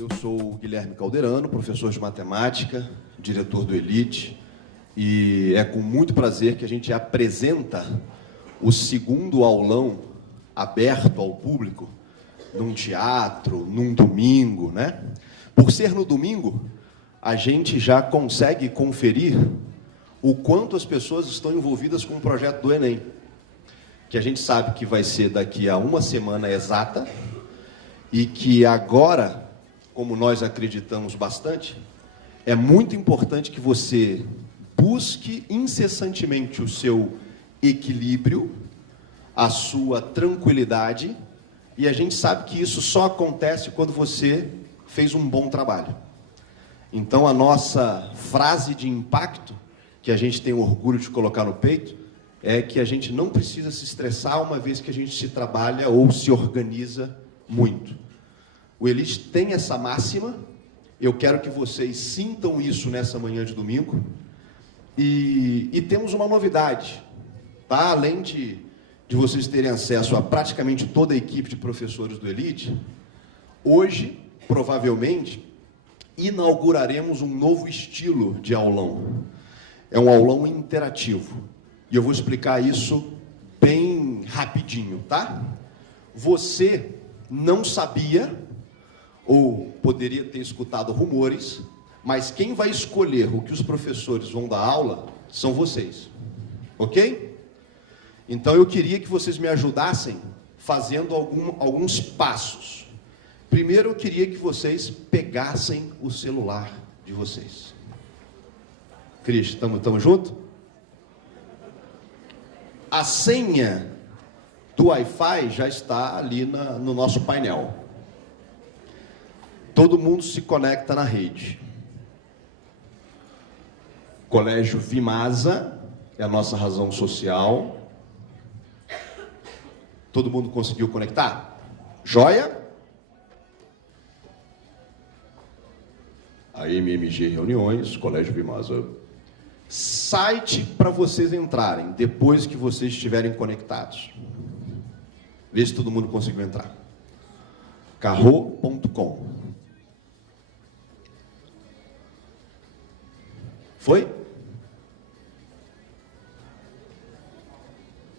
Eu sou o Guilherme Calderano, professor de matemática, diretor do Elite, e é com muito prazer que a gente apresenta o segundo aulão aberto ao público, num teatro, num domingo, né? Por ser no domingo, a gente já consegue conferir o quanto as pessoas estão envolvidas com o projeto do Enem, que a gente sabe que vai ser daqui a uma semana exata, e que agora, como nós acreditamos bastante, é muito importante que você busque incessantemente o seu equilíbrio, a sua tranquilidade, e a gente sabe que isso só acontece quando você fez um bom trabalho. Então, a nossa frase de impacto, que a gente tem orgulho de colocar no peito, é que a gente não precisa se estressar uma vez que a gente se trabalha ou se organiza muito. O Elite tem essa máxima, eu quero que vocês sintam isso nessa manhã de domingo, e temos uma novidade, tá? Além de vocês terem acesso a praticamente toda a equipe de professores do Elite, hoje, provavelmente, inauguraremos um novo estilo de aulão. É um aulão interativo. E eu vou explicar isso bem rapidinho, tá? Você não sabia, ou poderia ter escutado rumores, mas quem vai escolher o que os professores vão dar aula são vocês. Ok? Então eu queria que vocês me ajudassem fazendo alguns passos. Primeiro eu queria que vocês pegassem o celular de vocês. Cris, estamos juntos? A senha do Wi-Fi já está ali no nosso painel. Todo mundo se conecta na rede. Colégio Vimasa é a nossa razão social. Todo mundo conseguiu conectar? Joia? A MMG Reuniões, Colégio Vimasa. Site para vocês entrarem, depois que vocês estiverem conectados. Vê se todo mundo conseguiu entrar. Carro.com. Foi?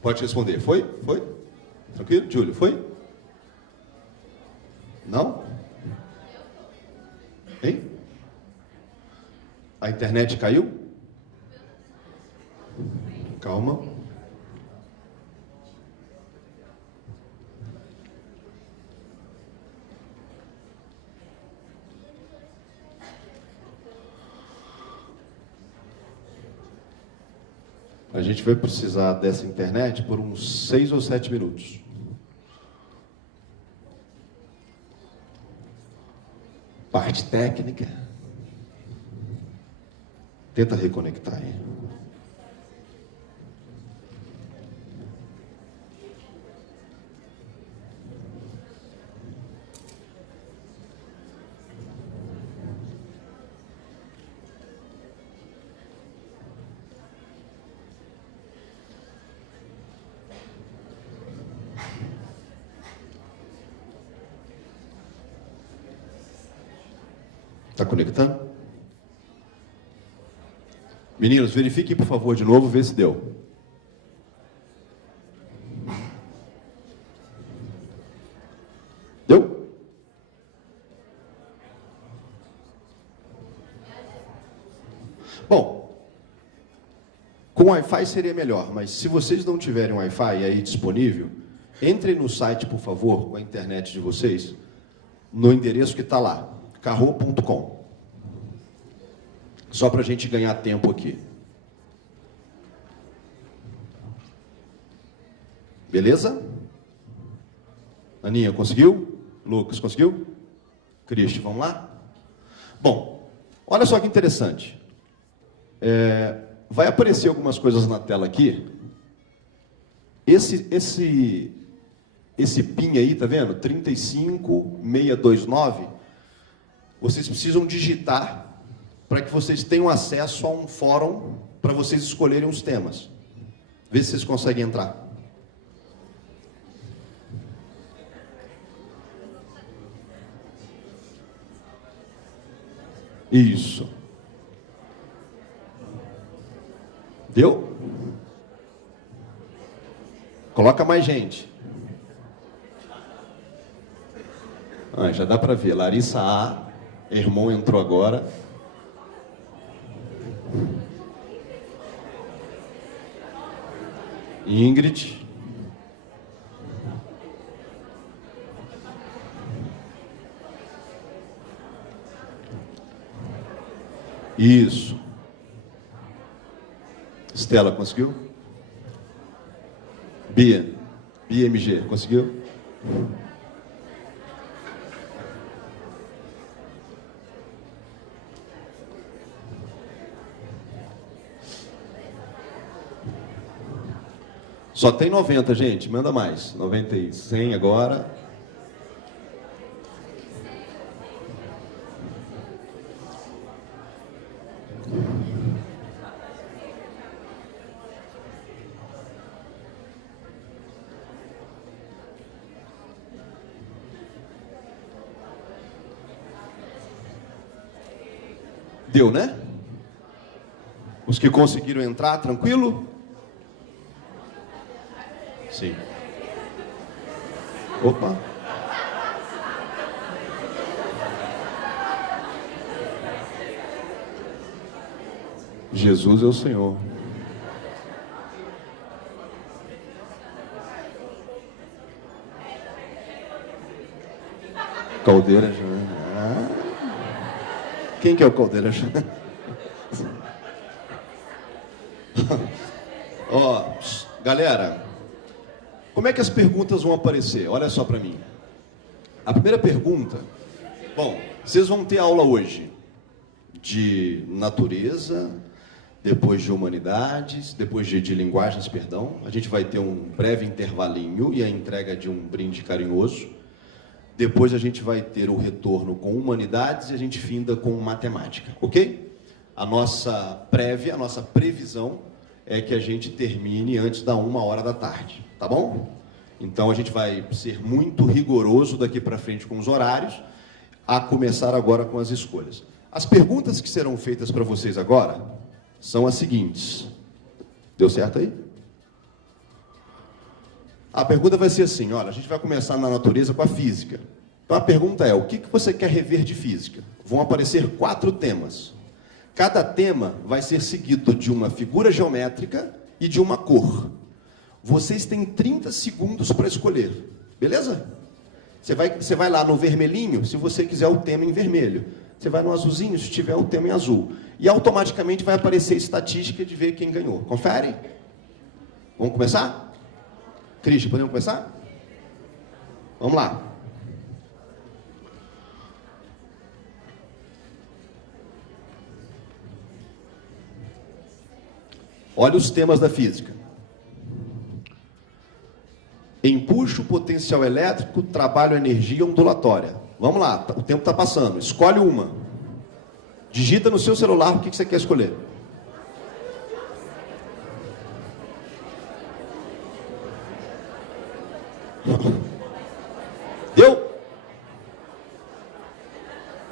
Pode responder. Foi? Foi? Tranquilo? Júlio, foi? Não? Hein? A internet caiu? Calma. A gente vai precisar dessa internet por uns 6 ou 7 minutos. Parte técnica. Tenta reconectar aí. Está conectando? Meninos, verifiquem, por favor, de novo, vê se deu. Deu? Bom, com Wi-Fi seria melhor, mas se vocês não tiverem Wi-Fi aí disponível, entrem no site, por favor, com a internet de vocês, no endereço que está lá, carro.com. Só para a gente ganhar tempo aqui. Beleza? Aninha, conseguiu? Lucas, conseguiu? Cristi, vamos lá? Bom, olha só que interessante. Vai aparecer algumas coisas na tela aqui. Esse PIN aí, tá vendo? 35629. Vocês precisam digitar para que vocês tenham acesso a um fórum para vocês escolherem os temas. Vê se vocês conseguem entrar. Isso. Deu? Coloca mais gente. Já dá para ver. Larissa A. Irmão entrou agora. Ingrid. Isso. Estela, conseguiu? Bia. Bia MG, conseguiu? Só tem 90, gente. Manda mais. 90 e 100 agora. Deu, né? Os que conseguiram entrar, tranquilo? Sim. Opa. Jesus é o Senhor. Caldeira Joana. Quem que é o Caldeira Joana? Ó, galera, como é que as perguntas vão aparecer? Olha só para mim. A primeira pergunta, bom, vocês vão ter aula hoje de natureza, depois de humanidades, depois de linguagens, perdão. A gente vai ter um breve intervalinho e a entrega de um brinde carinhoso. Depois a gente vai ter o retorno com humanidades e a gente finda com matemática, ok? A nossa prévia, a nossa previsão é que a gente termine antes da 1h da tarde, tá bom? Então a gente vai ser muito rigoroso daqui para frente com os horários, a começar agora com as escolhas. As perguntas que serão feitas para vocês agora são as seguintes. Deu certo aí? A pergunta vai ser assim, olha, a gente vai começar na natureza com a física. Então a pergunta é, o que você quer rever de física? Vão aparecer 4 temas. Cada tema vai ser seguido de uma figura geométrica e de uma cor. Vocês têm 30 segundos para escolher, beleza? Você vai lá no vermelhinho, se você quiser o tema em vermelho. Você vai no azulzinho, se tiver o tema em azul. E automaticamente vai aparecer a estatística de ver quem ganhou. Confere? Vamos começar? Cristian, podemos começar? Vamos lá. Olha os temas da física. Empuxo, potencial elétrico, trabalho, energia ondulatória. Vamos lá, o tempo está passando. Escolhe uma. Digita no seu celular o que você quer escolher. Deu?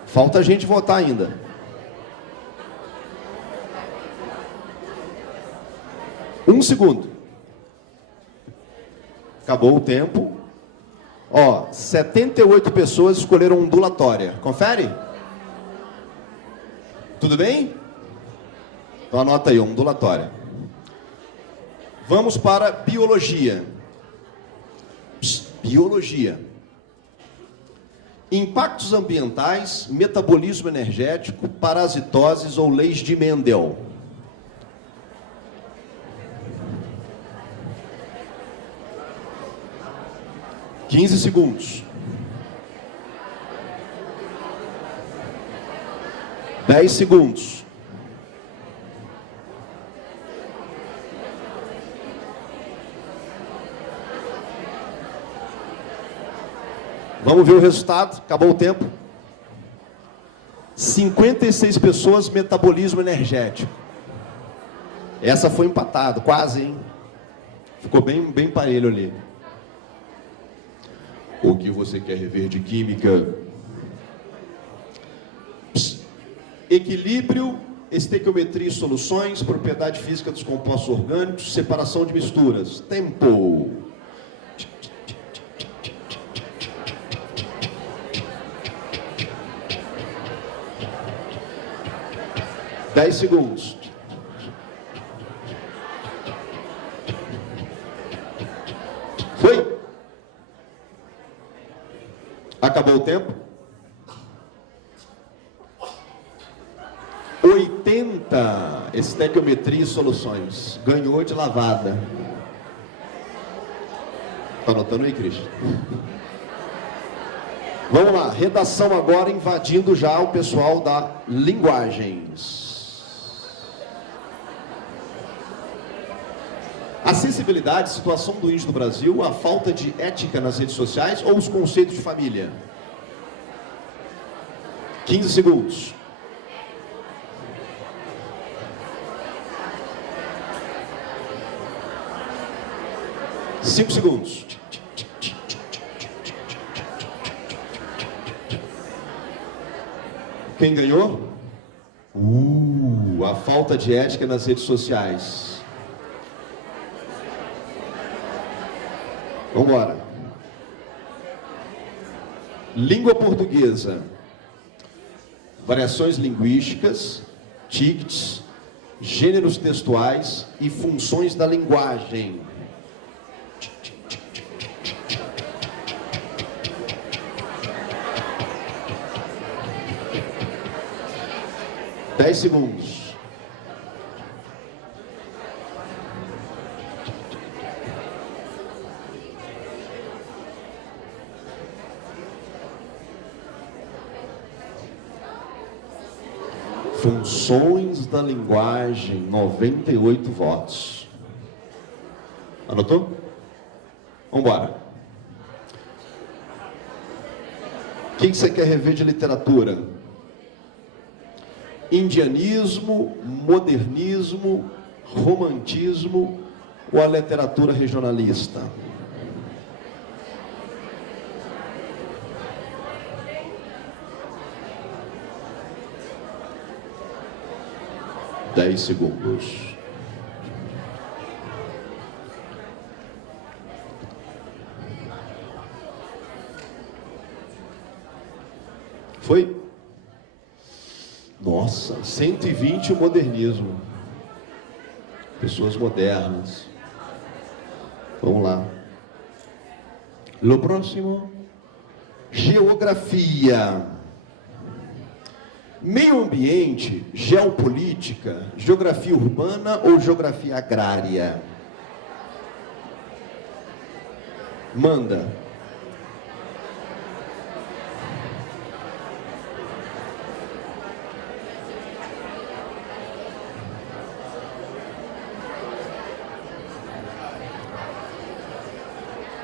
Falta a gente votar ainda. Um segundo. Acabou o tempo. Ó, 78 pessoas escolheram ondulatória. Confere? Tudo bem? Então anota aí, ondulatória. Vamos para biologia. Biologia. Impactos ambientais, metabolismo energético, parasitoses ou leis de Mendel. Quinze segundos. 10 segundos. Vamos ver o resultado. Acabou o tempo. 56 pessoas, metabolismo energético. Essa foi empatada, quase, hein? Ficou bem parelho ali. O que você quer rever de química? Equilíbrio, estequiometria e soluções, propriedade física dos compostos orgânicos, separação de misturas. Tempo. Dez segundos. Foi? Acabou o tempo? 80, estequiometria e soluções. Ganhou de lavada. Está anotando aí, Cristian? Vamos lá, redação agora invadindo já o pessoal da linguagens. Acessibilidade, situação do índio no Brasil, a falta de ética nas redes sociais ou os conceitos de família? 15 segundos. Cinco segundos. Quem ganhou? A falta de ética nas redes sociais. Vamos embora. Língua portuguesa. Variações linguísticas, tics, gêneros textuais e funções da linguagem. Dez segundos. Funções da linguagem, 98 votos. Anotou? Vamos embora. O que você quer rever de literatura? Indianismo, modernismo, romantismo ou a literatura regionalista? Dez segundos. Foi? Nossa, 120 o modernismo. Pessoas modernas. Vamos lá. Lo próximo. Geografia. Meio ambiente, geopolítica, geografia urbana ou geografia agrária? Manda.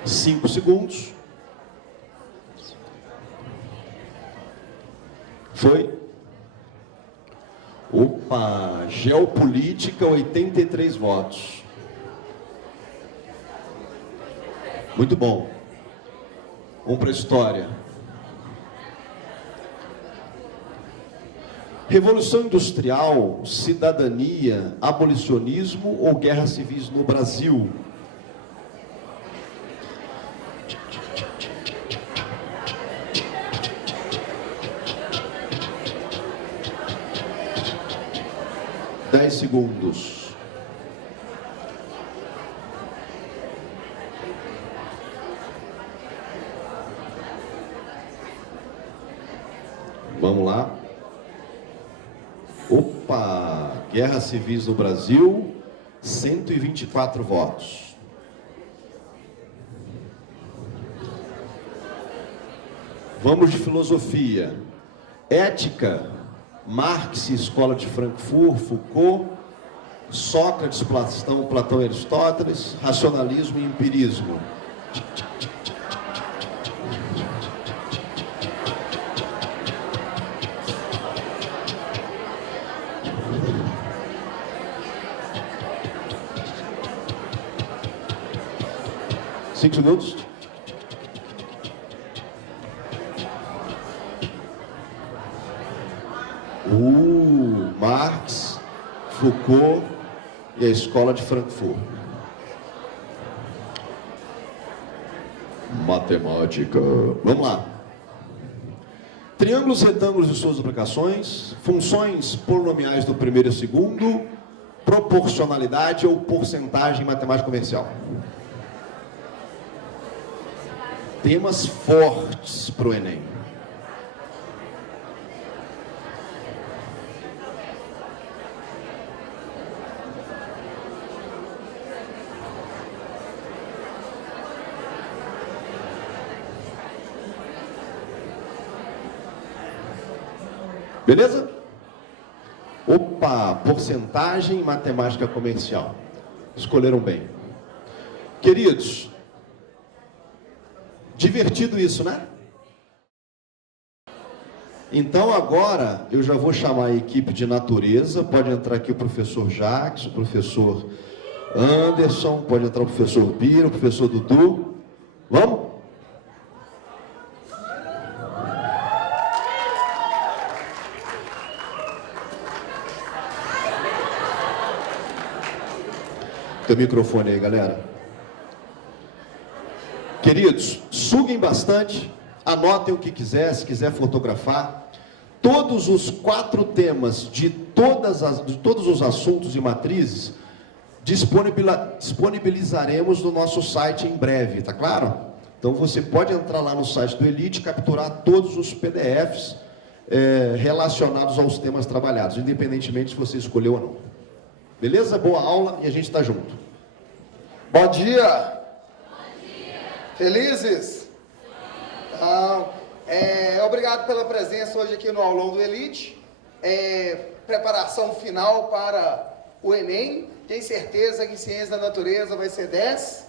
Cinco segundos. Foi? Opa, geopolítica, 83 votos. Muito bom. Vamos para a história. Revolução Industrial, cidadania, abolicionismo ou guerras civis no Brasil? Dez segundos. Vamos lá. Opa! Guerras civis no Brasil, 124 votos. Vamos de filosofia. Ética, Marx, Escola de Frankfurt, Foucault, Sócrates, Platão e Aristóteles, racionalismo e empirismo. Cinco segundos. Foucault e a Escola de Frankfurt. Matemática. Vamos lá. Triângulos, retângulos e suas aplicações, funções polinomiais do primeiro e segundo, proporcionalidade ou porcentagem em matemática comercial. Temas fortes para o Enem. Beleza? Opa, porcentagem em matemática comercial. Escolheram bem. Queridos, divertido isso, né? Então agora eu já vou chamar a equipe de natureza. Pode entrar aqui o professor Jacques, o professor Anderson, pode entrar o professor Bira, o professor Dudu. Vamos? Tem o microfone aí, galera. Queridos, suguem bastante, anotem o que quiser, se quiser fotografar. Todos os 4 temas de todos os assuntos e matrizes disponibilizaremos no nosso site em breve, tá claro? Então você pode entrar lá no site do Elite e capturar todos os PDFs relacionados aos temas trabalhados, independentemente se você escolheu ou não. Beleza? Boa aula e a gente está junto. Bom dia! Bom dia! Felizes? Obrigado pela presença hoje aqui no aulão do Elite. Preparação final para o Enem. Tenho certeza que Ciência da Natureza vai ser 10.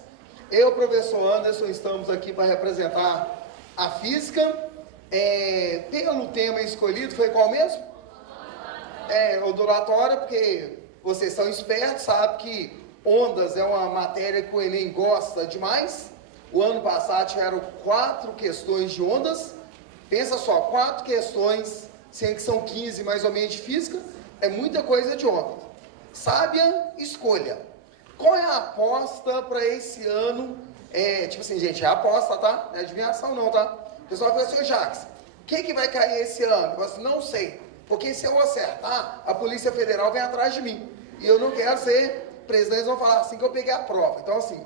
Eu, professor Anderson, estamos aqui para representar a Física. Pelo tema escolhido, foi qual mesmo? Ondulatória, porque vocês são espertos, sabem que ondas é uma matéria que o Enem gosta demais. O ano passado tiveram 4 questões de ondas. Pensa só, 4 questões, sendo que são 15 mais ou menos de física, é muita coisa de onda. Sábia escolha. Qual é a aposta para esse ano? Tipo assim, gente, é aposta, tá? Não é adivinhação não, tá? O pessoal fala assim, Jacques, o que vai cair esse ano? Eu falo assim, não sei. Porque se eu acertar, a Polícia Federal vem atrás de mim. E eu não quero ser presidente, eles vão falar assim que eu peguei a prova. Então, assim,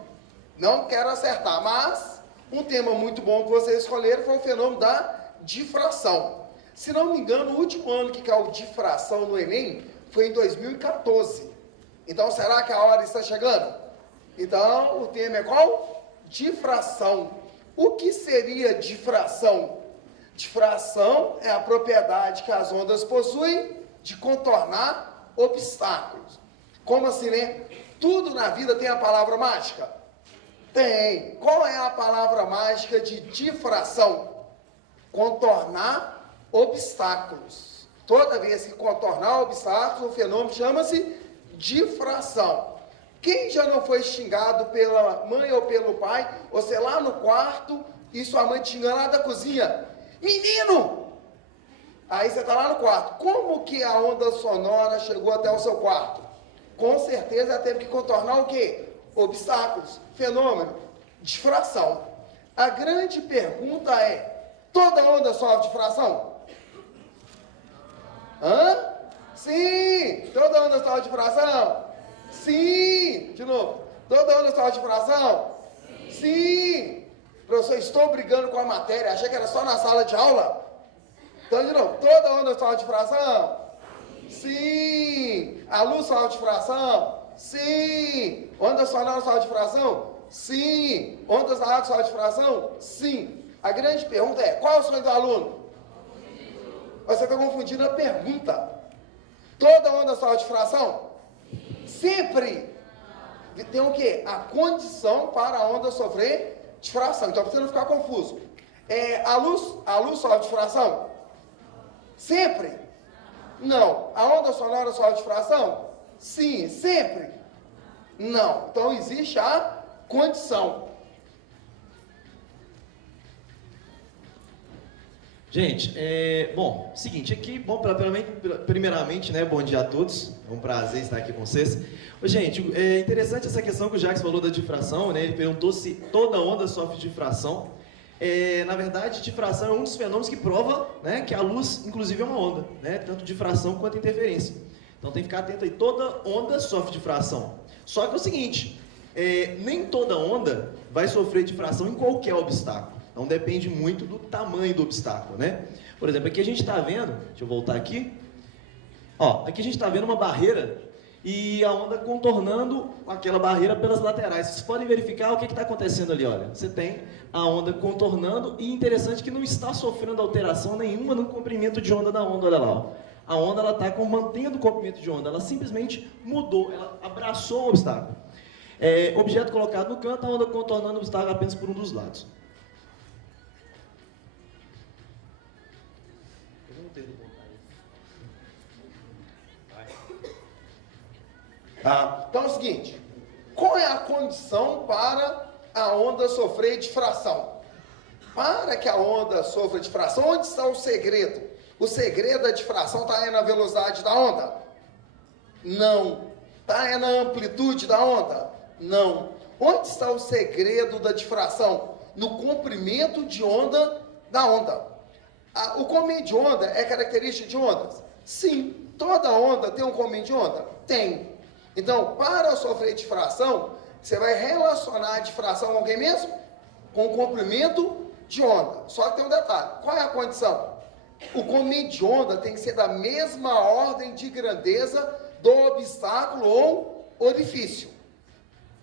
não quero acertar. Mas, um tema muito bom que vocês escolheram foi o fenômeno da difração. Se não me engano, o último ano que caiu difração no Enem foi em 2014. Então, será que a hora está chegando? Então, o tema é qual? Difração. O que seria difração? Difração é a propriedade que as ondas possuem de contornar obstáculos. Como assim, né? Tudo na vida tem a palavra mágica? Tem. Qual é a palavra mágica de difração? Contornar obstáculos. Toda vez que contornar obstáculos, o fenômeno chama-se difração. Quem já não foi xingado pela mãe ou pelo pai, você lá no quarto e sua mãe te xingando lá da cozinha? Menino! Aí você está lá no quarto. Como que a onda sonora chegou até o seu quarto? Com certeza ela teve que contornar o quê? Obstáculos. Fenômeno. Difração. A grande pergunta é, toda onda sofre difração? Hã? Sim! Toda onda sofre difração? Sim! De novo. Toda onda sofre difração? Sim! Professor, estou brigando com a matéria. Achei que era só na sala de aula? Então, de novo. Toda onda sofre difração? Sim! A luz sofre difração? Sim! Onda sonora sofre difração? Sim! Ondas da água sofre difração? Sim! A grande pergunta é, qual é o sonho do aluno? Você está confundindo a pergunta. Toda onda sofre difração? Sempre! Tem o quê? A condição para a onda sofrer difração. Então, para você não ficar confuso. A luz sofre difração? Sempre? Não. A onda sonora sofre difração? Sim. Sempre? Não. Então, existe a condição. Gente, bom, seguinte, aqui, bom, primeiramente, né, bom dia a todos, é um prazer estar aqui com vocês. Gente, é interessante essa questão que o Jacques falou da difração, né, ele perguntou se toda onda sofre difração. Na verdade, difração é um dos fenômenos que prova, né, que a luz, inclusive, é uma onda, né, tanto difração quanto interferência. Então tem que ficar atento aí, toda onda sofre difração. Só que é o seguinte, nem toda onda vai sofrer difração em qualquer obstáculo. Então depende muito do tamanho do obstáculo, né? Por exemplo, aqui a gente está vendo, deixa eu voltar aqui. Ó, aqui a gente está vendo uma barreira e a onda contornando aquela barreira pelas laterais. Vocês podem verificar o que está acontecendo ali, olha. Você tem a onda contornando e interessante que não está sofrendo alteração nenhuma no comprimento de onda da onda, olha lá, ó. A onda ela está mantendo o comprimento de onda, ela simplesmente mudou, ela abraçou o obstáculo. Objeto colocado no canto, a onda contornando o obstáculo apenas por um dos lados. Então é o seguinte, qual é a condição para a onda sofrer difração? Para que a onda sofra difração, onde está o segredo? O segredo da difração está aí na velocidade da onda? Não. Está aí na amplitude da onda? Não. Onde está o segredo da difração? No comprimento de onda da onda. O comprimento de onda é característica de ondas? Sim. Toda onda tem um comprimento de onda? Tem. Então, para sofrer difração, você vai relacionar a difração com quem mesmo? Com o comprimento de onda. Só que tem um detalhe. Qual é a condição? O comprimento de onda tem que ser da mesma ordem de grandeza do obstáculo ou orifício.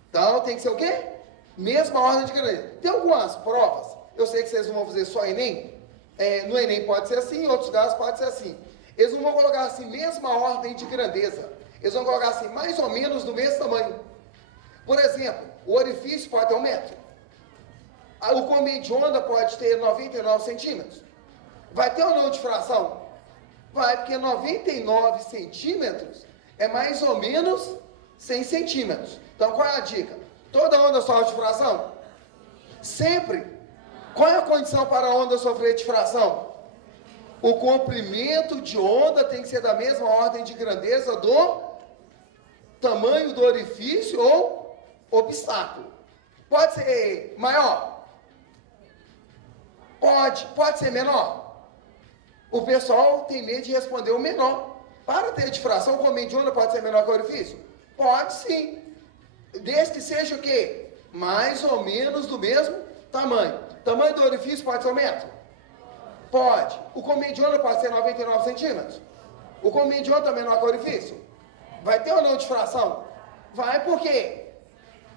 Então, tem que ser o quê? Mesma ordem de grandeza. Tem algumas provas, eu sei que vocês não vão fazer só Enem. No Enem pode ser assim, em outros lugares pode ser assim. Eles não vão colocar assim, mesma ordem de grandeza. Eles vão colocar assim, mais ou menos do mesmo tamanho. Por exemplo, o orifício pode ter 1 metro. O comprimento de onda pode ter 99 centímetros. Vai ter ou não difração? Vai, porque 99 centímetros é mais ou menos 100 centímetros. Então, qual é a dica? Toda onda sofre difração? Sempre. Qual é a condição para a onda sofrer difração? O comprimento de onda tem que ser da mesma ordem de grandeza do tamanho do orifício ou obstáculo. Pode ser maior? Pode ser menor? O pessoal tem medo de responder o menor. Para ter difração, o comprimento de onda pode ser menor que o orifício? Pode sim. Desde que seja o quê? Mais ou menos do mesmo tamanho. O tamanho do orifício pode ser 1 metro? Pode. O comprimento de onda pode ser 99 centímetros? O comprimento de onda é menor que o orifício? Vai ter ou não difração? Vai, por quê?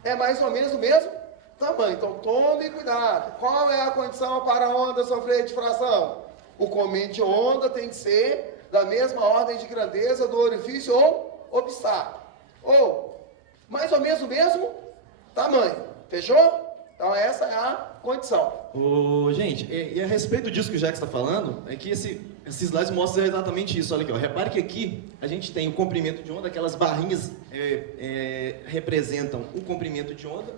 É mais ou menos o mesmo tamanho. Então, tome cuidado. Qual é a condição para a onda sofrer difração? O comprimento de onda tem que ser da mesma ordem de grandeza do orifício ou obstáculo. Ou, mais ou menos o mesmo tamanho. Fechou? Então, essa é a condição. Gente, e a respeito disso que o Jacques está falando, é que esse slide mostra exatamente isso. Olha aqui, ó. Repare que aqui a gente tem o comprimento de onda, aquelas barrinhas representam o comprimento de onda,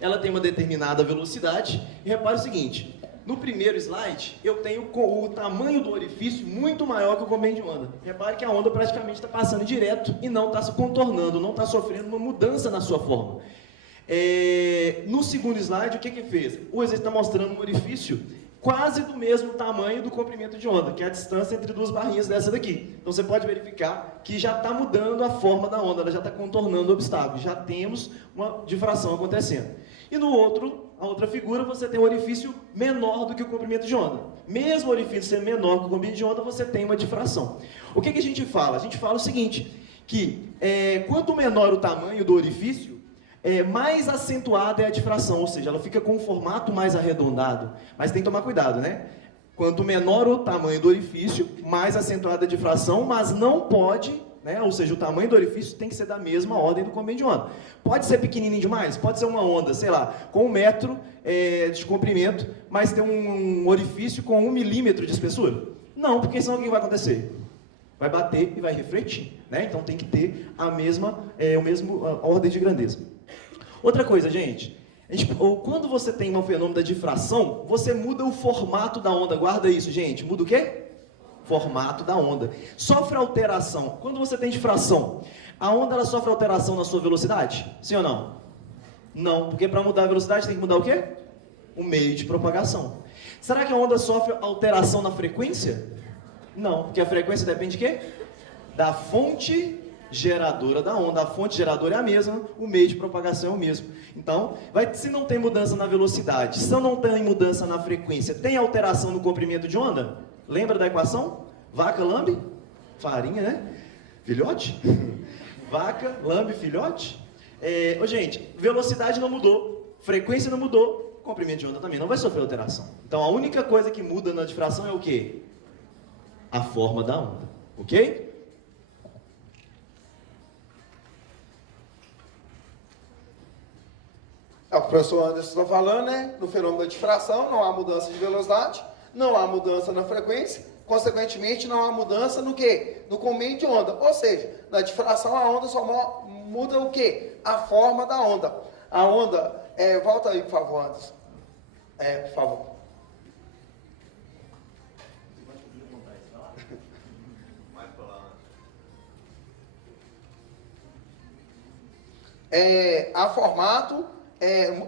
ela tem uma determinada velocidade, e repare o seguinte, no primeiro slide eu tenho o tamanho do orifício muito maior que o comprimento de onda. Repare que a onda praticamente está passando direto e não está se contornando, não está sofrendo uma mudança na sua forma. No segundo slide, o que fez? O exercício está mostrando um orifício quase do mesmo tamanho do comprimento de onda, que é a distância entre duas barrinhas dessa daqui. Então você pode verificar que já está mudando a forma da onda, ela já está contornando o obstáculo, já temos uma difração acontecendo. E a outra figura, você tem um orifício menor do que o comprimento de onda. Mesmo o orifício sendo menor que o comprimento de onda, você tem uma difração. O que a gente fala? A gente fala o seguinte, que quanto menor o tamanho do orifício, mais acentuada é a difração, ou seja, ela fica com um formato mais arredondado. Mas tem que tomar cuidado, né? Quanto menor o tamanho do orifício, mais acentuada a difração, mas não pode, né? Ou seja, o tamanho do orifício tem que ser da mesma ordem do comprimento de onda. Pode ser pequenininho demais? Pode ser uma onda, sei lá, com 1 metro de comprimento, mas tem um orifício com 1 milímetro de espessura? Não, porque senão o que vai acontecer? Vai bater e vai refletir, né? Então tem que ter a mesma ordem de grandeza. Outra coisa, gente, Ou quando você tem um fenômeno da difração, você muda o formato da onda. Guarda isso, gente. Muda o quê? Formato da onda. Sofre alteração. Quando você tem difração, a onda ela sofre alteração na sua velocidade? Sim ou não? Não, porque para mudar a velocidade tem que mudar o quê? O meio de propagação. Será que a onda sofre alteração na frequência? Não, porque a frequência depende de quê? Da fonte geradora da onda. A fonte geradora é a mesma, o meio de propagação é o mesmo. Então, se não tem mudança na velocidade, se não tem mudança na frequência, tem alteração no comprimento de onda? Lembra da equação? Vaca, lambe, farinha, né? Filhote? Vaca, lambe, filhote? Gente, velocidade não mudou, frequência não mudou, comprimento de onda também não vai sofrer alteração. Então, a única coisa que muda na difração é o quê? A forma da onda, ok? O professor Anderson está falando, né? No fenômeno da difração, não há mudança de velocidade, não há mudança na frequência, consequentemente, não há mudança no quê? No comprimento de onda. Ou seja, na difração, a onda só muda o quê? A forma da onda. A onda, volta aí, por favor, Anderson. Por favor. A formato,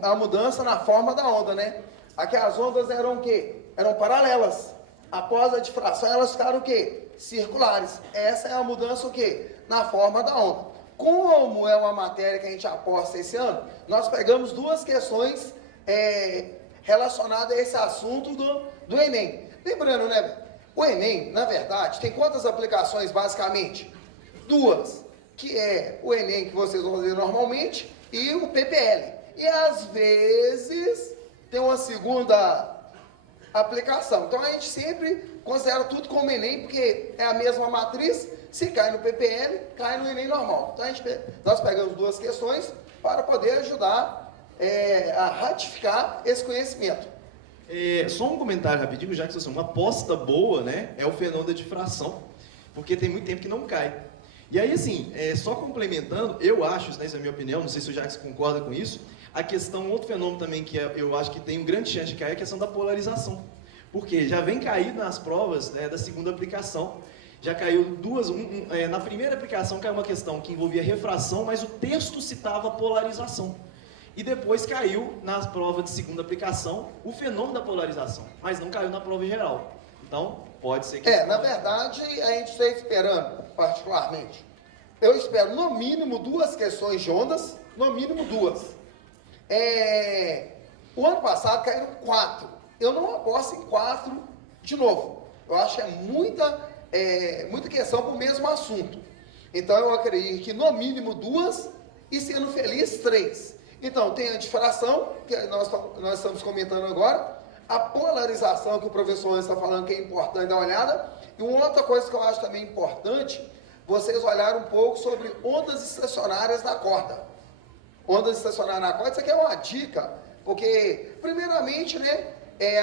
a mudança na forma da onda, né? Aqui as ondas eram o quê? Eram paralelas. Após a difração, elas ficaram o quê? Circulares. Essa é a mudança o quê? Na forma da onda. Como é uma matéria que a gente aposta esse ano, nós pegamos duas questões relacionadas a esse assunto do Enem. Lembrando, né? O Enem, na verdade, tem quantas aplicações, basicamente? Duas. Que é o Enem que vocês vão fazer normalmente e o PPL. E às vezes tem uma segunda aplicação. Então a gente sempre considera tudo como Enem, porque é a mesma matriz. Se cai no PPL, cai no Enem normal. Então nós pegamos duas questões para poder ajudar a ratificar esse conhecimento. Só um comentário rapidinho, já que uma aposta boa, né, é o fenômeno da difração, porque tem muito tempo que não cai. E aí, assim, só complementando, eu acho, né, essa é a minha opinião, não sei se o Jacques concorda com isso, a questão, outro fenômeno também que eu acho que tem um grande chance de cair é a questão da polarização. Porque já vem caído nas provas da segunda aplicação. Já caiu duas, na primeira aplicação caiu uma questão que envolvia refração, mas o texto citava polarização. E depois caiu na prova de segunda aplicação o fenômeno da polarização, mas não caiu na prova geral. Então, pode ser que... na verdade, a gente está esperando, particularmente, eu espero no mínimo duas questões de ondas, no mínimo duas. O ano passado caíram 4. Eu não aposto em 4 de novo. Eu acho que é muita questão para o mesmo assunto. Então, eu acredito que no mínimo 2 e, sendo feliz, 3. Então, tem a difração, que nós estamos comentando agora, a polarização, que o professor está falando que é importante dar uma olhada, e uma outra coisa que eu acho também importante, vocês olharem um pouco sobre ondas estacionárias da corda. Ondas estacionárias na corda, isso aqui é uma dica, porque, primeiramente, né,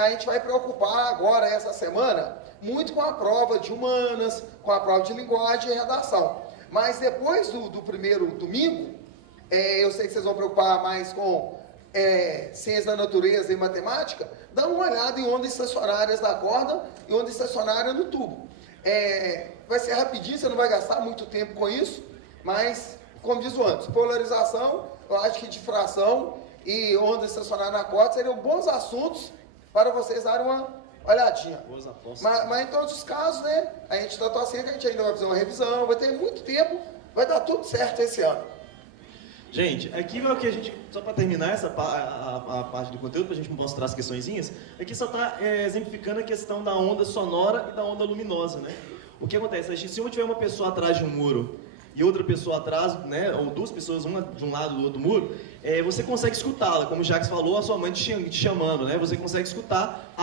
a gente vai preocupar agora, essa semana, muito com a prova de humanas, com a prova de linguagem e redação. Mas depois do primeiro domingo, eu sei que vocês vão preocupar mais com ciência da natureza e matemática, dá uma olhada em ondas estacionárias da corda e onda estacionária no tubo. Vai ser rapidinho, você não vai gastar muito tempo com isso, mas, como diz o antes, polarização, eu acho que difração e onda estacionária na corda seriam bons assuntos para vocês darem uma olhadinha. Mas em todos os casos, né, a gente está torcendo que a gente ainda vai fazer uma revisão, vai ter muito tempo, vai dar tudo certo esse ano. Gente, aqui é o que a gente, só para terminar a parte do conteúdo, para a gente mostrar as questõezinhas, aqui só está exemplificando a questão da onda sonora e da onda luminosa, né? O que acontece? Se eu tiver uma pessoa atrás de um muro e outra pessoa atrás, né, ou duas pessoas, uma de um lado do outro muro, você consegue escutá-la, como o Jacques falou, a sua mãe te chamando, né? Você consegue escutar.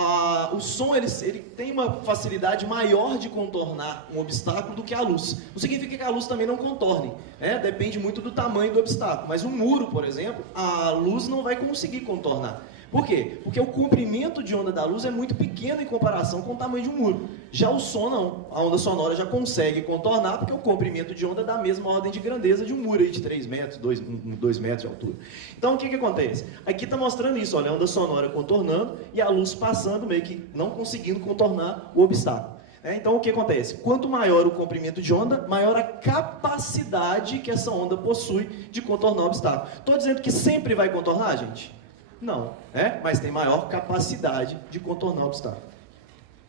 O som, ele tem uma facilidade maior de contornar um obstáculo do que a luz. Não significa que a luz também não contorne, né? Depende muito do tamanho do obstáculo. Mas um muro, por exemplo, a luz não vai conseguir contornar. Por quê? Porque o comprimento de onda da luz é muito pequeno em comparação com o tamanho de um muro. Já o som não. A onda sonora já consegue contornar, porque o comprimento de onda é da mesma ordem de grandeza de um muro aí de 3 metros, 2 metros de altura. Então, o que acontece? Aqui está mostrando isso, olha, a onda sonora contornando e a luz passando, meio que não conseguindo contornar o obstáculo. Então, o que acontece? Quanto maior o comprimento de onda, maior a capacidade que essa onda possui de contornar o obstáculo. Estou dizendo que sempre vai contornar, gente? Não, mas tem maior capacidade de contornar o obstáculo.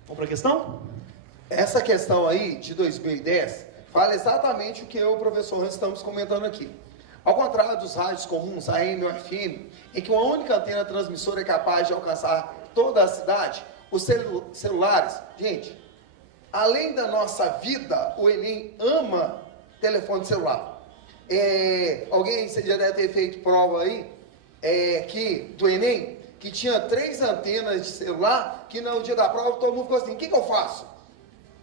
Vamos para a questão? Essa questão aí, de 2010, fala exatamente o que eu e o professor Hans estamos comentando aqui. Ao contrário dos rádios comuns, AM ou FM, em que uma única antena transmissora é capaz de alcançar toda a cidade, os celulares, gente, além da nossa vida, o Enem ama telefone celular. Alguém já deve ter feito prova aí, do Enem, que tinha 3 antenas de celular, que no dia da prova todo mundo ficou assim, o que eu faço?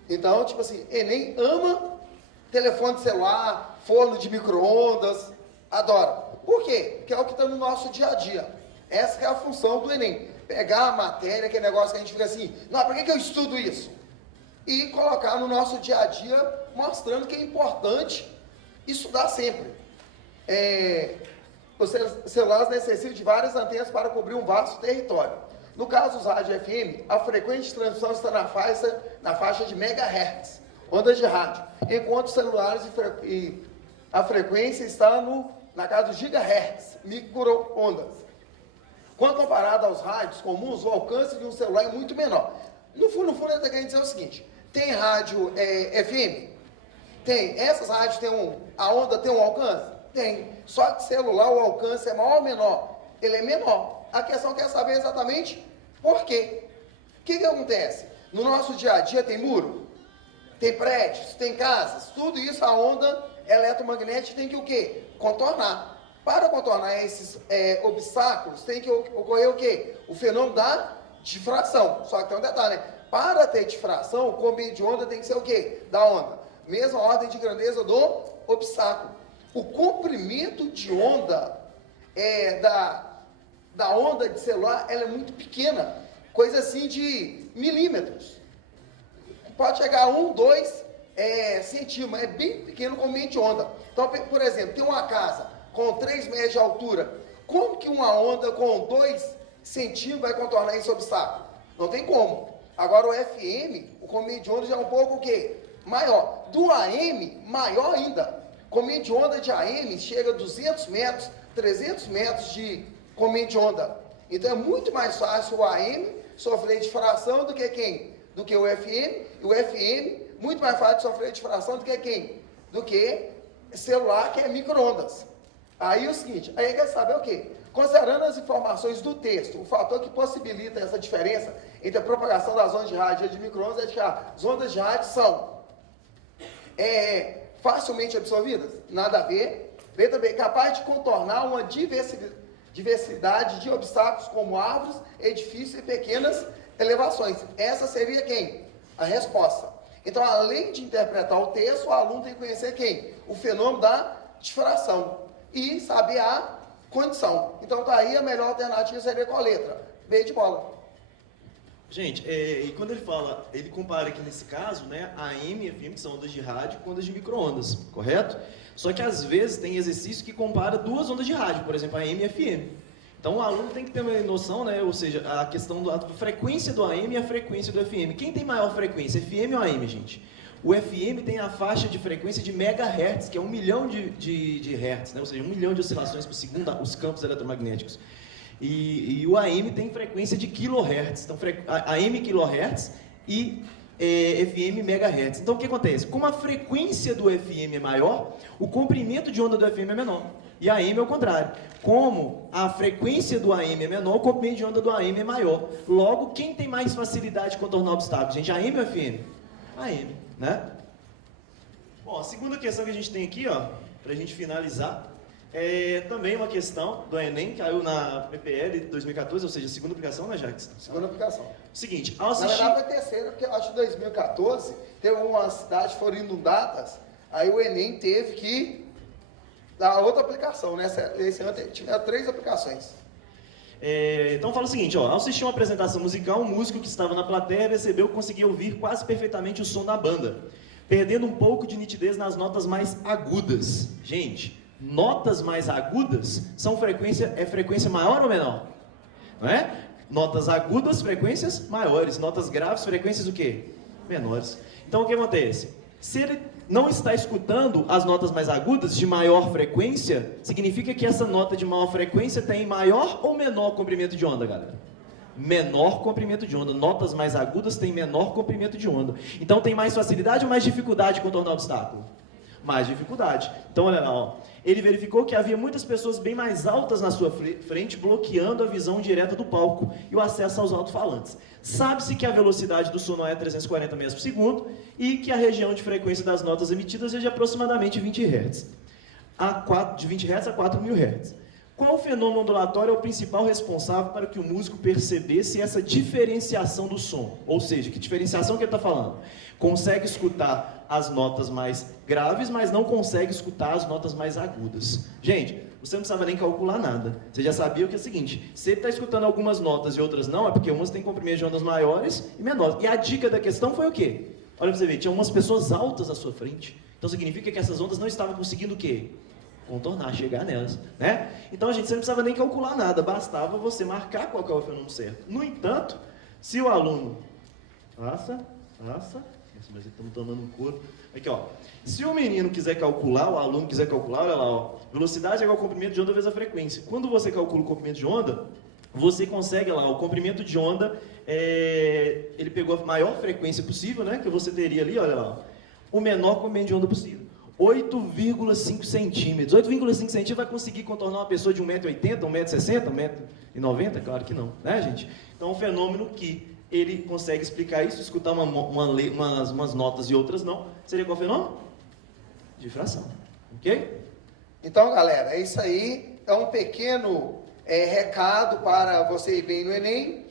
Então, tipo assim, Enem ama telefone celular, forno de micro-ondas, adora. Por quê? Porque é o que está no nosso dia a dia. Essa que é a função do Enem. Pegar a matéria, que é negócio que a gente fica assim, não, para que eu estudo isso? E colocar no nosso dia a dia, mostrando que é importante estudar sempre. Os celulares necessitam de várias antenas para cobrir um vasto território. No caso dos rádios FM, a frequência de transmissão está na faixa de megahertz, ondas de rádio, enquanto os celulares a frequência está na casa dos gigahertz, micro-ondas. Quando comparado aos rádios comuns, o alcance de um celular é muito menor. No fundo, ele está querendo dizer o seguinte, tem rádio FM? Tem. Essas rádios a onda tem um alcance? Tem. Só que celular, o alcance é maior ou menor? Ele é menor. A questão quer saber exatamente por quê. O que acontece? No nosso dia a dia tem muro? Tem prédios? Tem casas? Tudo isso, a onda eletromagnética tem que o quê? Contornar. Para contornar esses obstáculos, tem que ocorrer o quê? O fenômeno da difração. Só que tem um detalhe, né? Para ter difração, o comprimento de onda tem que ser o quê? Da onda. Mesma ordem de grandeza do obstáculo. O comprimento de onda da onda de celular, ela é muito pequena. Coisa assim de milímetros. Pode chegar a 1, 2 centímetros. É bem pequeno o comprimento de onda. Então, por exemplo, tem uma casa com 3 metros de altura. Como que uma onda com 2 centímetros vai contornar esse obstáculo? Não tem como. Agora o FM, o comprimento de onda já é um pouco o quê? Maior. Do AM, maior ainda. Comprimento de onda de AM chega a 200 metros, 300 metros de comprimento de onda. Então é muito mais fácil o AM sofrer difração do que quem? Do que o FM. E o FM, muito mais fácil de sofrer difração do que quem? Do que celular, que é micro-ondas. Aí é o seguinte, aí quer saber o quê? Considerando as informações do texto, o fator que possibilita essa diferença entre a propagação das ondas de rádio e de micro-ondas é que as ondas de rádio são facilmente absorvidas? Nada a ver. Vê também, capaz de contornar uma diversidade de obstáculos como árvores, edifícios e pequenas elevações. Essa seria quem? A resposta. Então, além de interpretar o texto, o aluno tem que conhecer quem? O fenômeno da difração e saber a condição. Então, daí a melhor alternativa seria qual letra? B de bola. Gente, e quando ele compara aqui nesse caso, né, AM e FM, que são ondas de rádio, com ondas de micro-ondas, correto? Só que às vezes tem exercício que compara 2 ondas de rádio, por exemplo, AM e FM. Então o aluno tem que ter uma noção, né, ou seja, a questão da frequência do AM e a frequência do FM. Quem tem maior frequência, FM ou AM, gente? O FM tem a faixa de frequência de megahertz, que é 1 milhão de hertz, né, ou seja, 1 milhão de oscilações por segundo, os campos eletromagnéticos. E o AM tem frequência de kilohertz, então AM kilohertz e FM megahertz. Então o que acontece? Como a frequência do FM é maior, o comprimento de onda do FM é menor. E a AM é o contrário. Como a frequência do AM é menor, o comprimento de onda do AM é maior. Logo, quem tem mais facilidade de contornar obstáculos? Gente, AM ou FM? AM, né? Bom, a segunda questão que a gente tem aqui, ó, para a gente finalizar, também uma questão do Enem, caiu na PPL de 2014, ou seja, segunda aplicação, né, Jax? Segunda aplicação. Seguinte, ao assistir... Na verdade foi terceira, porque eu acho que em 2014 teve umas cidades que foram inundadas, aí o Enem teve que dar outra aplicação, né? Esse ano tinha 3 aplicações. Então fala o seguinte, ó, ao assistir uma apresentação musical, um músico que estava na plateia percebeu que conseguia ouvir quase perfeitamente o som da banda, perdendo um pouco de nitidez nas notas mais agudas. Gente, notas mais agudas são frequência maior ou menor? Não é? Notas agudas, frequências maiores. Notas graves, frequências o quê? Menores. Então o que acontece? Se ele não está escutando as notas mais agudas de maior frequência, significa que essa nota de maior frequência tem maior ou menor comprimento de onda, galera? Menor comprimento de onda. Notas mais agudas têm menor comprimento de onda. Então tem mais facilidade ou mais dificuldade de contornar o obstáculo? Mais dificuldade. Então olha lá, ó. Ele verificou que havia muitas pessoas bem mais altas na sua frente, bloqueando a visão direta do palco e o acesso aos alto-falantes. Sabe-se que a velocidade do som é 340 metros por segundo e que a região de frequência das notas emitidas é de aproximadamente 20 Hz. De 20 Hz a 4.000 Hz. Qual fenômeno ondulatório é o principal responsável para que o músico percebesse essa diferenciação do som? Ou seja, que diferenciação que ele está falando? Consegue escutar as notas mais graves, mas não consegue escutar as notas mais agudas. Gente, você não precisava nem calcular nada. Você já sabia que é o seguinte, se ele está escutando algumas notas e outras não, é porque umas têm comprimento de ondas maiores e menores. E a dica da questão foi o quê? Olha para você ver, tinha umas pessoas altas à sua frente. Então significa que essas ondas não estavam conseguindo o quê? Contornar, chegar nelas, né? Então, gente, você não precisava nem calcular nada, bastava você marcar qual é o fenômeno certo. No entanto, se o aluno... Mas estamos tomando um couro. Aqui, ó. Se o menino quiser calcular, o aluno quiser calcular, olha lá, ó. Velocidade é igual ao comprimento de onda vezes a frequência. Quando você calcula o comprimento de onda, você consegue lá, o comprimento de onda, ele pegou a maior frequência possível, né? Que você teria ali, olha lá, ó, o menor comprimento de onda possível. 8,5 centímetros. 8,5 centímetros vai conseguir contornar uma pessoa de 1,80m, 1,60m, 1,90m? Claro que não, né, gente? Então, é um fenômeno que ele consegue explicar isso, escutar umas notas e outras não. Seria qual fenômeno? Difração. Ok? Então, galera, é isso aí. É um pequeno recado para você ir bem no Enem.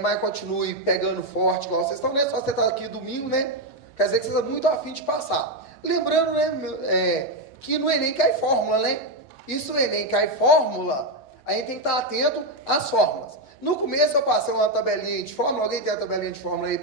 Mas continue pegando forte, igual vocês estão, né? Só você estar aqui domingo, né? Quer dizer que vocês estão muito afim de passar. Lembrando, né, que no Enem cai fórmula, né? E se o Enem cai fórmula, a gente tem que estar atento às fórmulas. No começo eu passei uma tabelinha de fórmula. Alguém tem a tabelinha de fórmula aí?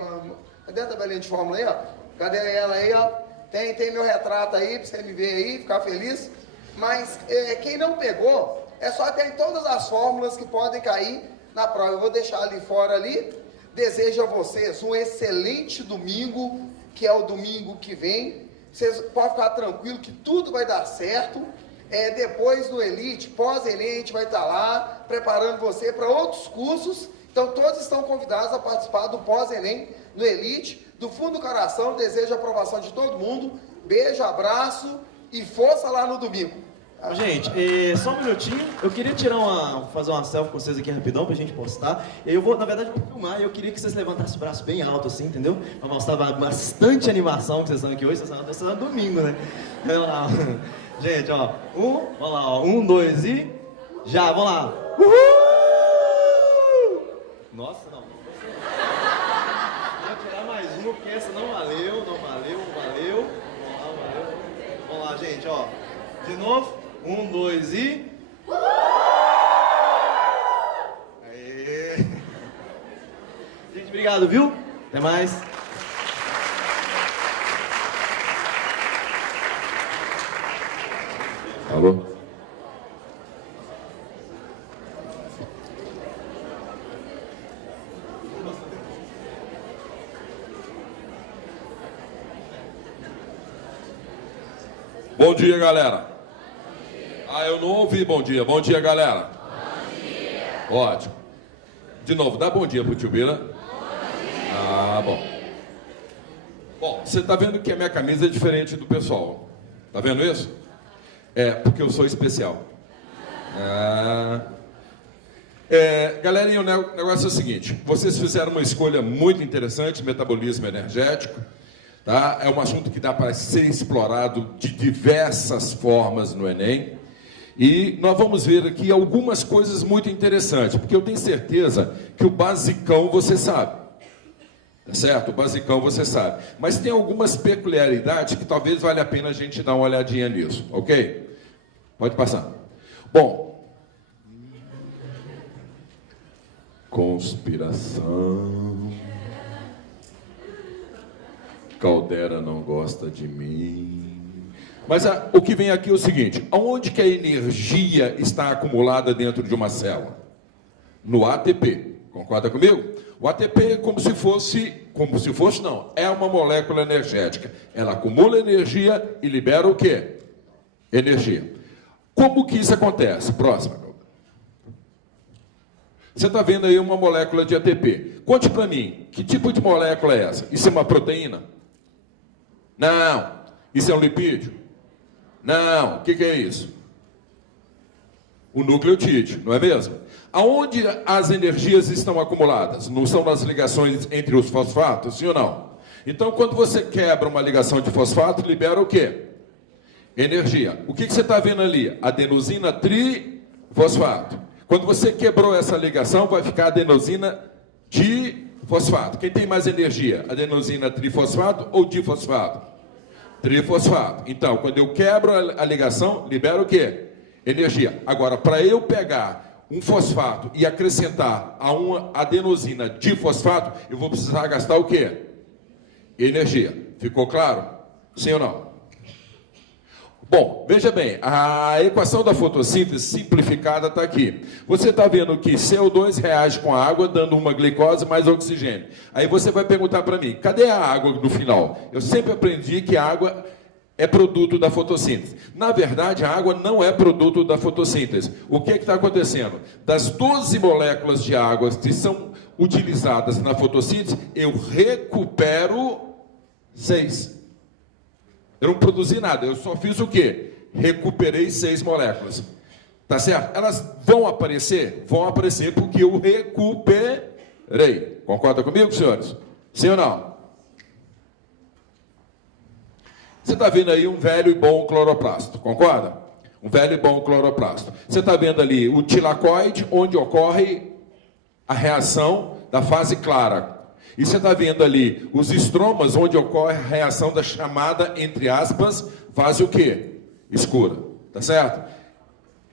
Cadê a tabelinha de fórmula aí, ó? Cadê ela aí, ó? Tem meu retrato aí, pra você me ver aí, ficar feliz. Mas quem não pegou, é só ter todas as fórmulas que podem cair na prova. Eu vou deixar ali fora ali. Desejo a vocês um excelente domingo, que é o domingo que vem. Vocês podem ficar tranquilos que tudo vai dar certo. Depois do Elite, pós-Enem, a gente vai estar lá preparando você para outros cursos. Então todos estão convidados a participar do pós-Enem, no Elite. Do fundo do coração, desejo a aprovação de todo mundo. Beijo, abraço e força lá no domingo. Gente, só um minutinho, eu queria fazer uma selfie com vocês aqui rapidão pra gente postar. Eu vou, na verdade, filmar e eu queria que vocês levantassem o braço bem alto assim, entendeu? Pra mostrar bastante animação que vocês estão aqui hoje, vocês estão no domingo, né? Vamos lá. Gente, ó, vamos lá, ó, 1, 2 e... Já, vamos lá. Uhul! Nossa, não. Vou tirar mais uma, porque essa não valeu. Vamos lá, gente, ó. De novo. 1, 2 e... Aê! Gente, obrigado, viu? Até mais. Alô? Bom dia, galera. Eu não ouvi bom dia. Bom dia, galera. Bom dia. Ótimo. De novo, dá bom dia pro tio Bira. Bom dia. Bom. Bom, você tá vendo que a minha camisa é diferente do pessoal. Tá vendo isso? Porque eu sou especial. Galerinha, o negócio é o seguinte. Vocês fizeram uma escolha muito interessante, metabolismo energético. Tá? É um assunto que dá para ser explorado de diversas formas no Enem. E nós vamos ver aqui algumas coisas muito interessantes, porque eu tenho certeza que o basicão você sabe. Tá certo? O basicão você sabe. Mas tem algumas peculiaridades que talvez valha a pena a gente dar uma olhadinha nisso, ok? Pode passar. Bom, Conspiração. Caldera não gosta de mim. Mas o que vem aqui é o seguinte: aonde que a energia está acumulada dentro de uma célula? No ATP. Concorda comigo? O ATP é como se fosse não, é uma molécula energética. Ela acumula energia e libera o quê? Energia. Como que isso acontece? Próxima. Você está vendo aí uma molécula de ATP. Conte para mim, que tipo de molécula é essa? Isso é uma proteína? Não. Isso é um lipídio? Não. O que é isso? O nucleotídeo, não é mesmo? Aonde as energias estão acumuladas? Não são nas ligações entre os fosfatos, sim ou não? Então, quando você quebra uma ligação de fosfato, libera o quê? Energia. O que você está vendo ali? Adenosina trifosfato. Quando você quebrou essa ligação, vai ficar adenosina difosfato. Quem tem mais energia? Adenosina trifosfato ou difosfato? Trifosfato. Então, quando eu quebro a ligação, libera o quê? Energia. Agora, para eu pegar um fosfato e acrescentar a uma adenosina difosfato, eu vou precisar gastar o quê? Energia. Ficou claro? Sim ou não? Bom, veja bem, a equação da fotossíntese simplificada está aqui. Você está vendo que CO2 reage com a água, dando uma glicose mais oxigênio. Aí você vai perguntar para mim, cadê a água no final? Eu sempre aprendi que a água é produto da fotossíntese. Na verdade, a água não é produto da fotossíntese. O que está acontecendo? Das 12 moléculas de água que são utilizadas na fotossíntese, eu recupero 6. Eu não produzi nada, eu só fiz o quê? Recuperei 6 moléculas. Tá certo? Elas vão aparecer? Vão aparecer porque eu recuperei. Concorda comigo, senhores? Sim ou não? Você está vendo aí um velho e bom cloroplasto, concorda? Um velho e bom cloroplasto. Você está vendo ali o tilacoide, onde ocorre a reação da fase clara. E você está vendo ali os estromas, onde ocorre a reação da chamada, entre aspas, fase o quê? Escura. Tá certo?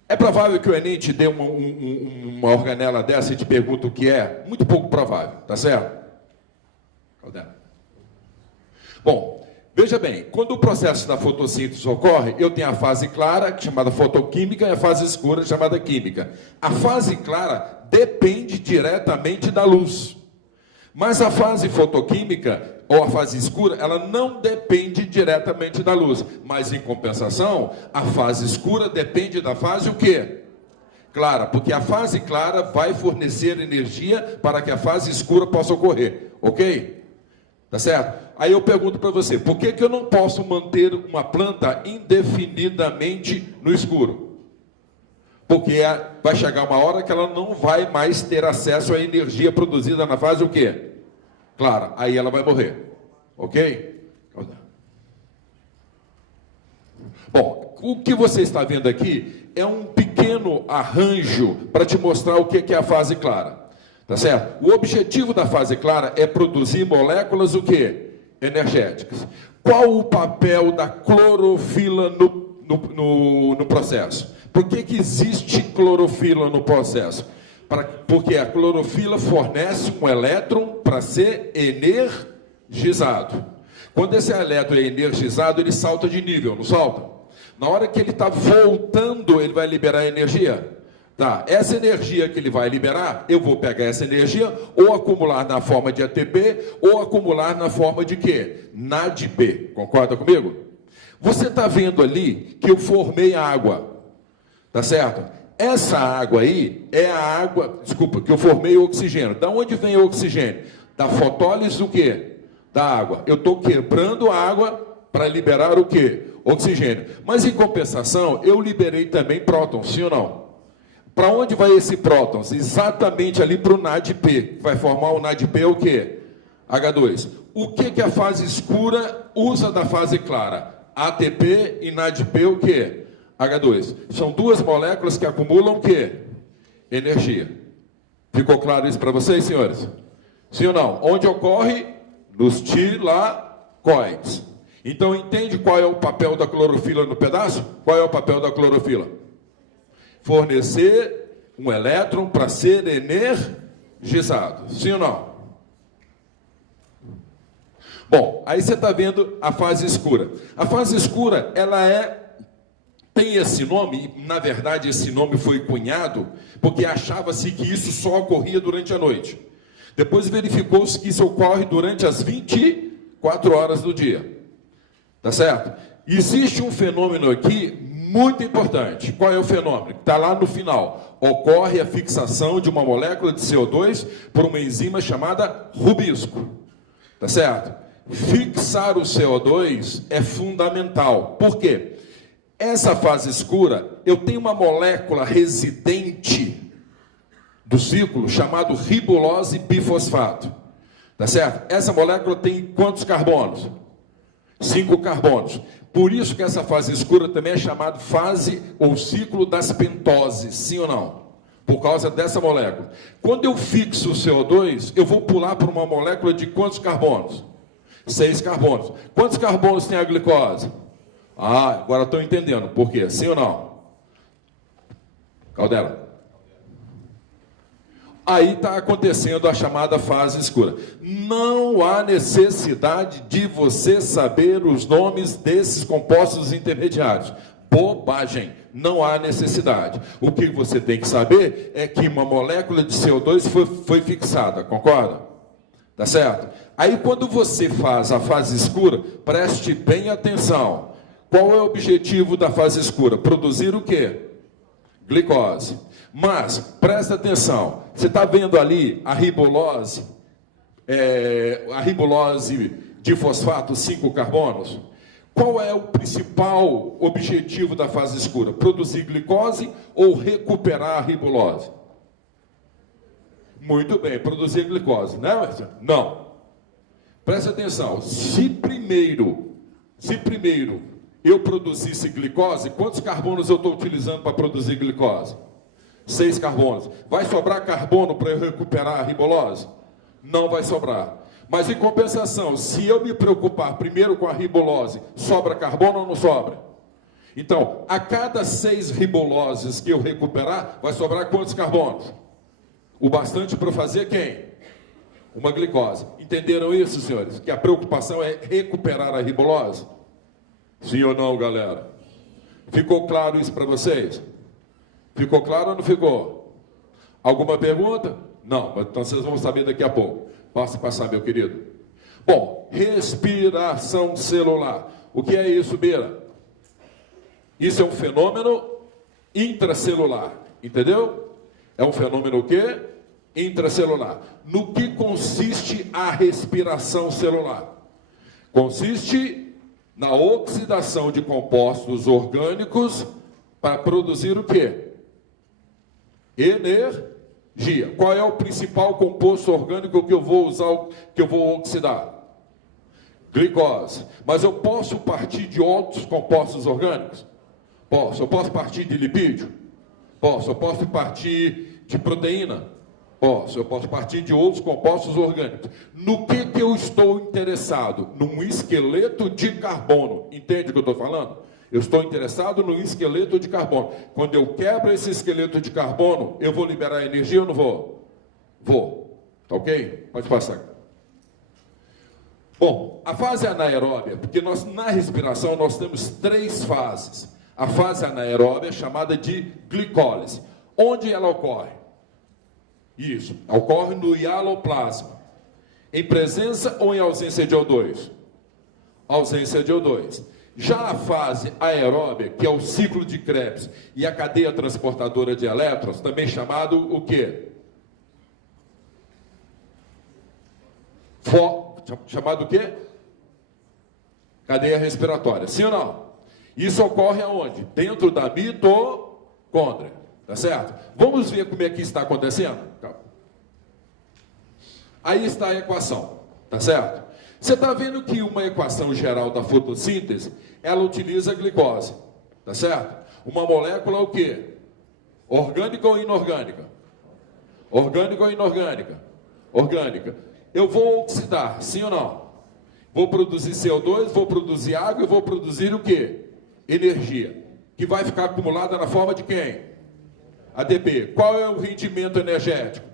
É provável que o Enem te dê uma organela dessa e te pergunte o que é? Muito pouco provável. Tá certo? Bom, veja bem, quando o processo da fotossíntese ocorre, eu tenho a fase clara, chamada fotoquímica, e a fase escura, chamada química. A fase clara depende diretamente da luz. Mas a fase fotoquímica, ou a fase escura, ela não depende diretamente da luz. Mas, em compensação, a fase escura depende da fase o quê? Clara, porque a fase clara vai fornecer energia para que a fase escura possa ocorrer. Ok? Tá certo? Aí eu pergunto para você, por que eu não posso manter uma planta indefinidamente no escuro? Porque vai chegar uma hora que ela não vai mais ter acesso à energia produzida na fase o quê? Clara, aí ela vai morrer. Ok? Bom, o que você está vendo aqui é um pequeno arranjo para te mostrar o que é a fase clara. Tá certo? O objetivo da fase clara é produzir moléculas o quê? Energéticas. Qual o papel da clorofila no processo? Por que existe clorofila no processo? Porque a clorofila fornece um elétron para ser energizado. Quando esse elétron é energizado, ele salta de nível, não salta? Na hora que ele está voltando, ele vai liberar energia. Tá, essa energia que ele vai liberar, eu vou pegar essa energia ou acumular na forma de ATP ou acumular na forma de quê? NADP. Concorda comigo? Você está vendo ali que eu formei água. Tá certo? Essa água aí é a água, desculpa, que eu formei oxigênio. Da onde vem o oxigênio? Da fotólise do quê? Da água. Eu estou quebrando a água para liberar o quê? Oxigênio. Mas em compensação, eu liberei também prótons, sim ou não? Para onde vai esse prótons? Exatamente ali para o NADP. Vai formar o NADP o quê? H2. O que a fase escura usa da fase clara? ATP e NADP o quê? H2. São duas moléculas que acumulam o quê? Energia. Ficou claro isso para vocês, senhores? Sim ou não? Onde ocorre? Nos tilacoides. Então, entende qual é o papel da clorofila no pedaço? Qual é o papel da clorofila? Fornecer um elétron para ser energizado. energizado. Sim ou não? Bom, aí você está vendo a fase escura. A fase escura, tem esse nome, e na verdade esse nome foi cunhado porque achava-se que isso só ocorria durante a noite. Depois verificou-se que isso ocorre durante as 24 horas do dia. Tá certo? Existe um fenômeno aqui muito importante. Qual é o fenômeno? Está lá no final. Ocorre a fixação de uma molécula de CO2 por uma enzima chamada rubisco. Tá certo? Fixar o CO2 é fundamental. Por quê? Essa fase escura, eu tenho uma molécula residente do ciclo chamado ribulose bifosfato. Tá certo? Essa molécula tem quantos carbonos? 5 carbonos. Por isso que essa fase escura também é chamada fase ou ciclo das pentoses. Sim ou não? Por causa dessa molécula. Quando eu fixo o CO2, eu vou pular para uma molécula de quantos carbonos? 6 carbonos. Quantos carbonos tem a glicose? Ah, agora estou entendendo. Por quê? Sim ou não? Caldela. Aí está acontecendo a chamada fase escura. Não há necessidade de você saber os nomes desses compostos intermediários. Bobagem. Não há necessidade. O que você tem que saber é que uma molécula de CO2 foi fixada. Concorda? Tá certo? Aí quando você faz a fase escura, preste bem atenção. Qual é o objetivo da fase escura? Produzir o quê? Glicose. Mas, presta atenção, você está vendo ali a ribulose de fosfato 5 carbonos? Qual é o principal objetivo da fase escura? Produzir glicose ou recuperar a ribulose? Muito bem, produzir glicose, né, Marcia? Não. Presta atenção, se primeiro eu produzisse glicose, quantos carbonos eu estou utilizando para produzir glicose? 6 carbonos. Vai sobrar carbono para eu recuperar a ribulose? Não vai sobrar. Mas, em compensação, se eu me preocupar primeiro com a ribulose, sobra carbono ou não sobra? Então, a cada 6 ribuloses que eu recuperar, vai sobrar quantos carbonos? O bastante para fazer quem? Uma glicose. Entenderam isso, senhores? Que a preocupação é recuperar a ribulose? Sim ou não, galera? Ficou claro isso para vocês? Ficou claro ou não ficou? Alguma pergunta? Não, então vocês vão saber daqui a pouco. Posso passar, meu querido? Bom, respiração celular. O que é isso, Beira? Isso é um fenômeno intracelular. Entendeu? É um fenômeno o quê? Intracelular. No que consiste a respiração celular? Consiste na oxidação de compostos orgânicos para produzir o quê? Energia. Qual é o principal composto orgânico que eu vou usar, que eu vou oxidar? Glicose. Mas eu posso partir de outros compostos orgânicos? Posso. Eu posso partir de lipídio? Posso. Eu posso partir de proteína? Posso. Eu posso partir de outros compostos orgânicos. No que eu estou interessado? Num esqueleto de carbono. Entende o que eu estou falando? Eu estou interessado no esqueleto de carbono. Quando eu quebro esse esqueleto de carbono, eu vou liberar energia ou não vou? Vou. Tá ok? Pode passar. Bom, a fase anaeróbia, porque na respiração nós temos 3 fases. A fase anaeróbia é chamada de glicólise. Onde ela ocorre? Isso, ocorre no hialoplasma. Em presença ou em ausência de O2? Ausência de O2. Já a fase aeróbia, que é o ciclo de Krebs e a cadeia transportadora de elétrons, também chamado o quê? Chamado o quê? Cadeia respiratória. Sim ou não? Isso ocorre aonde? Dentro da mitocôndria. Tá certo? Vamos ver como é que está acontecendo? Aí está a equação. Tá certo? Você está vendo que uma equação geral da fotossíntese, ela utiliza a glicose, tá certo? Uma molécula o quê? Orgânica ou inorgânica? Orgânica ou inorgânica? Orgânica. Eu vou oxidar, sim ou não? Vou produzir CO2, vou produzir água e vou produzir o quê? Energia. Que vai ficar acumulada na forma de quem? ADP. Qual é o rendimento energético?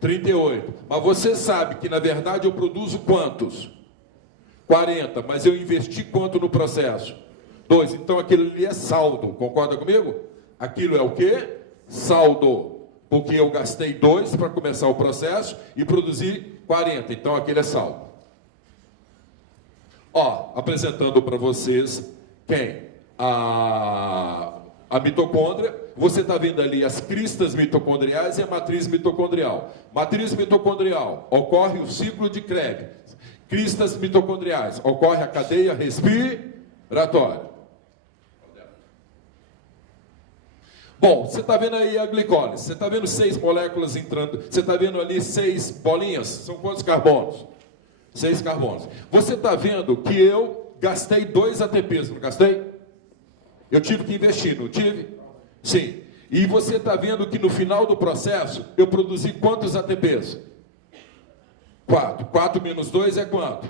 38. Mas você sabe que, na verdade, eu produzo quantos? 40. Mas eu investi quanto no processo? 2. Então, aquilo ali é saldo. Concorda comigo? Aquilo é o quê? Saldo. Porque eu gastei 2 para começar o processo e produzi 40. Então, aquele é saldo. Ó, apresentando para vocês quem? A mitocôndria. Você está vendo ali as cristas mitocondriais e a matriz mitocondrial. Matriz mitocondrial, ocorre o ciclo de Krebs. Cristas mitocondriais, ocorre a cadeia respiratória. Bom, você está vendo aí a glicólise. Você está vendo 6 moléculas entrando. Você está vendo ali 6 bolinhas. São quantos carbonos? 6 carbonos. Você está vendo que eu gastei 2 ATPs, não gastei? Eu tive que investir, não tive? Sim. E você está vendo que no final do processo, eu produzi quantos ATPs? 4. 4 menos 2 é quanto?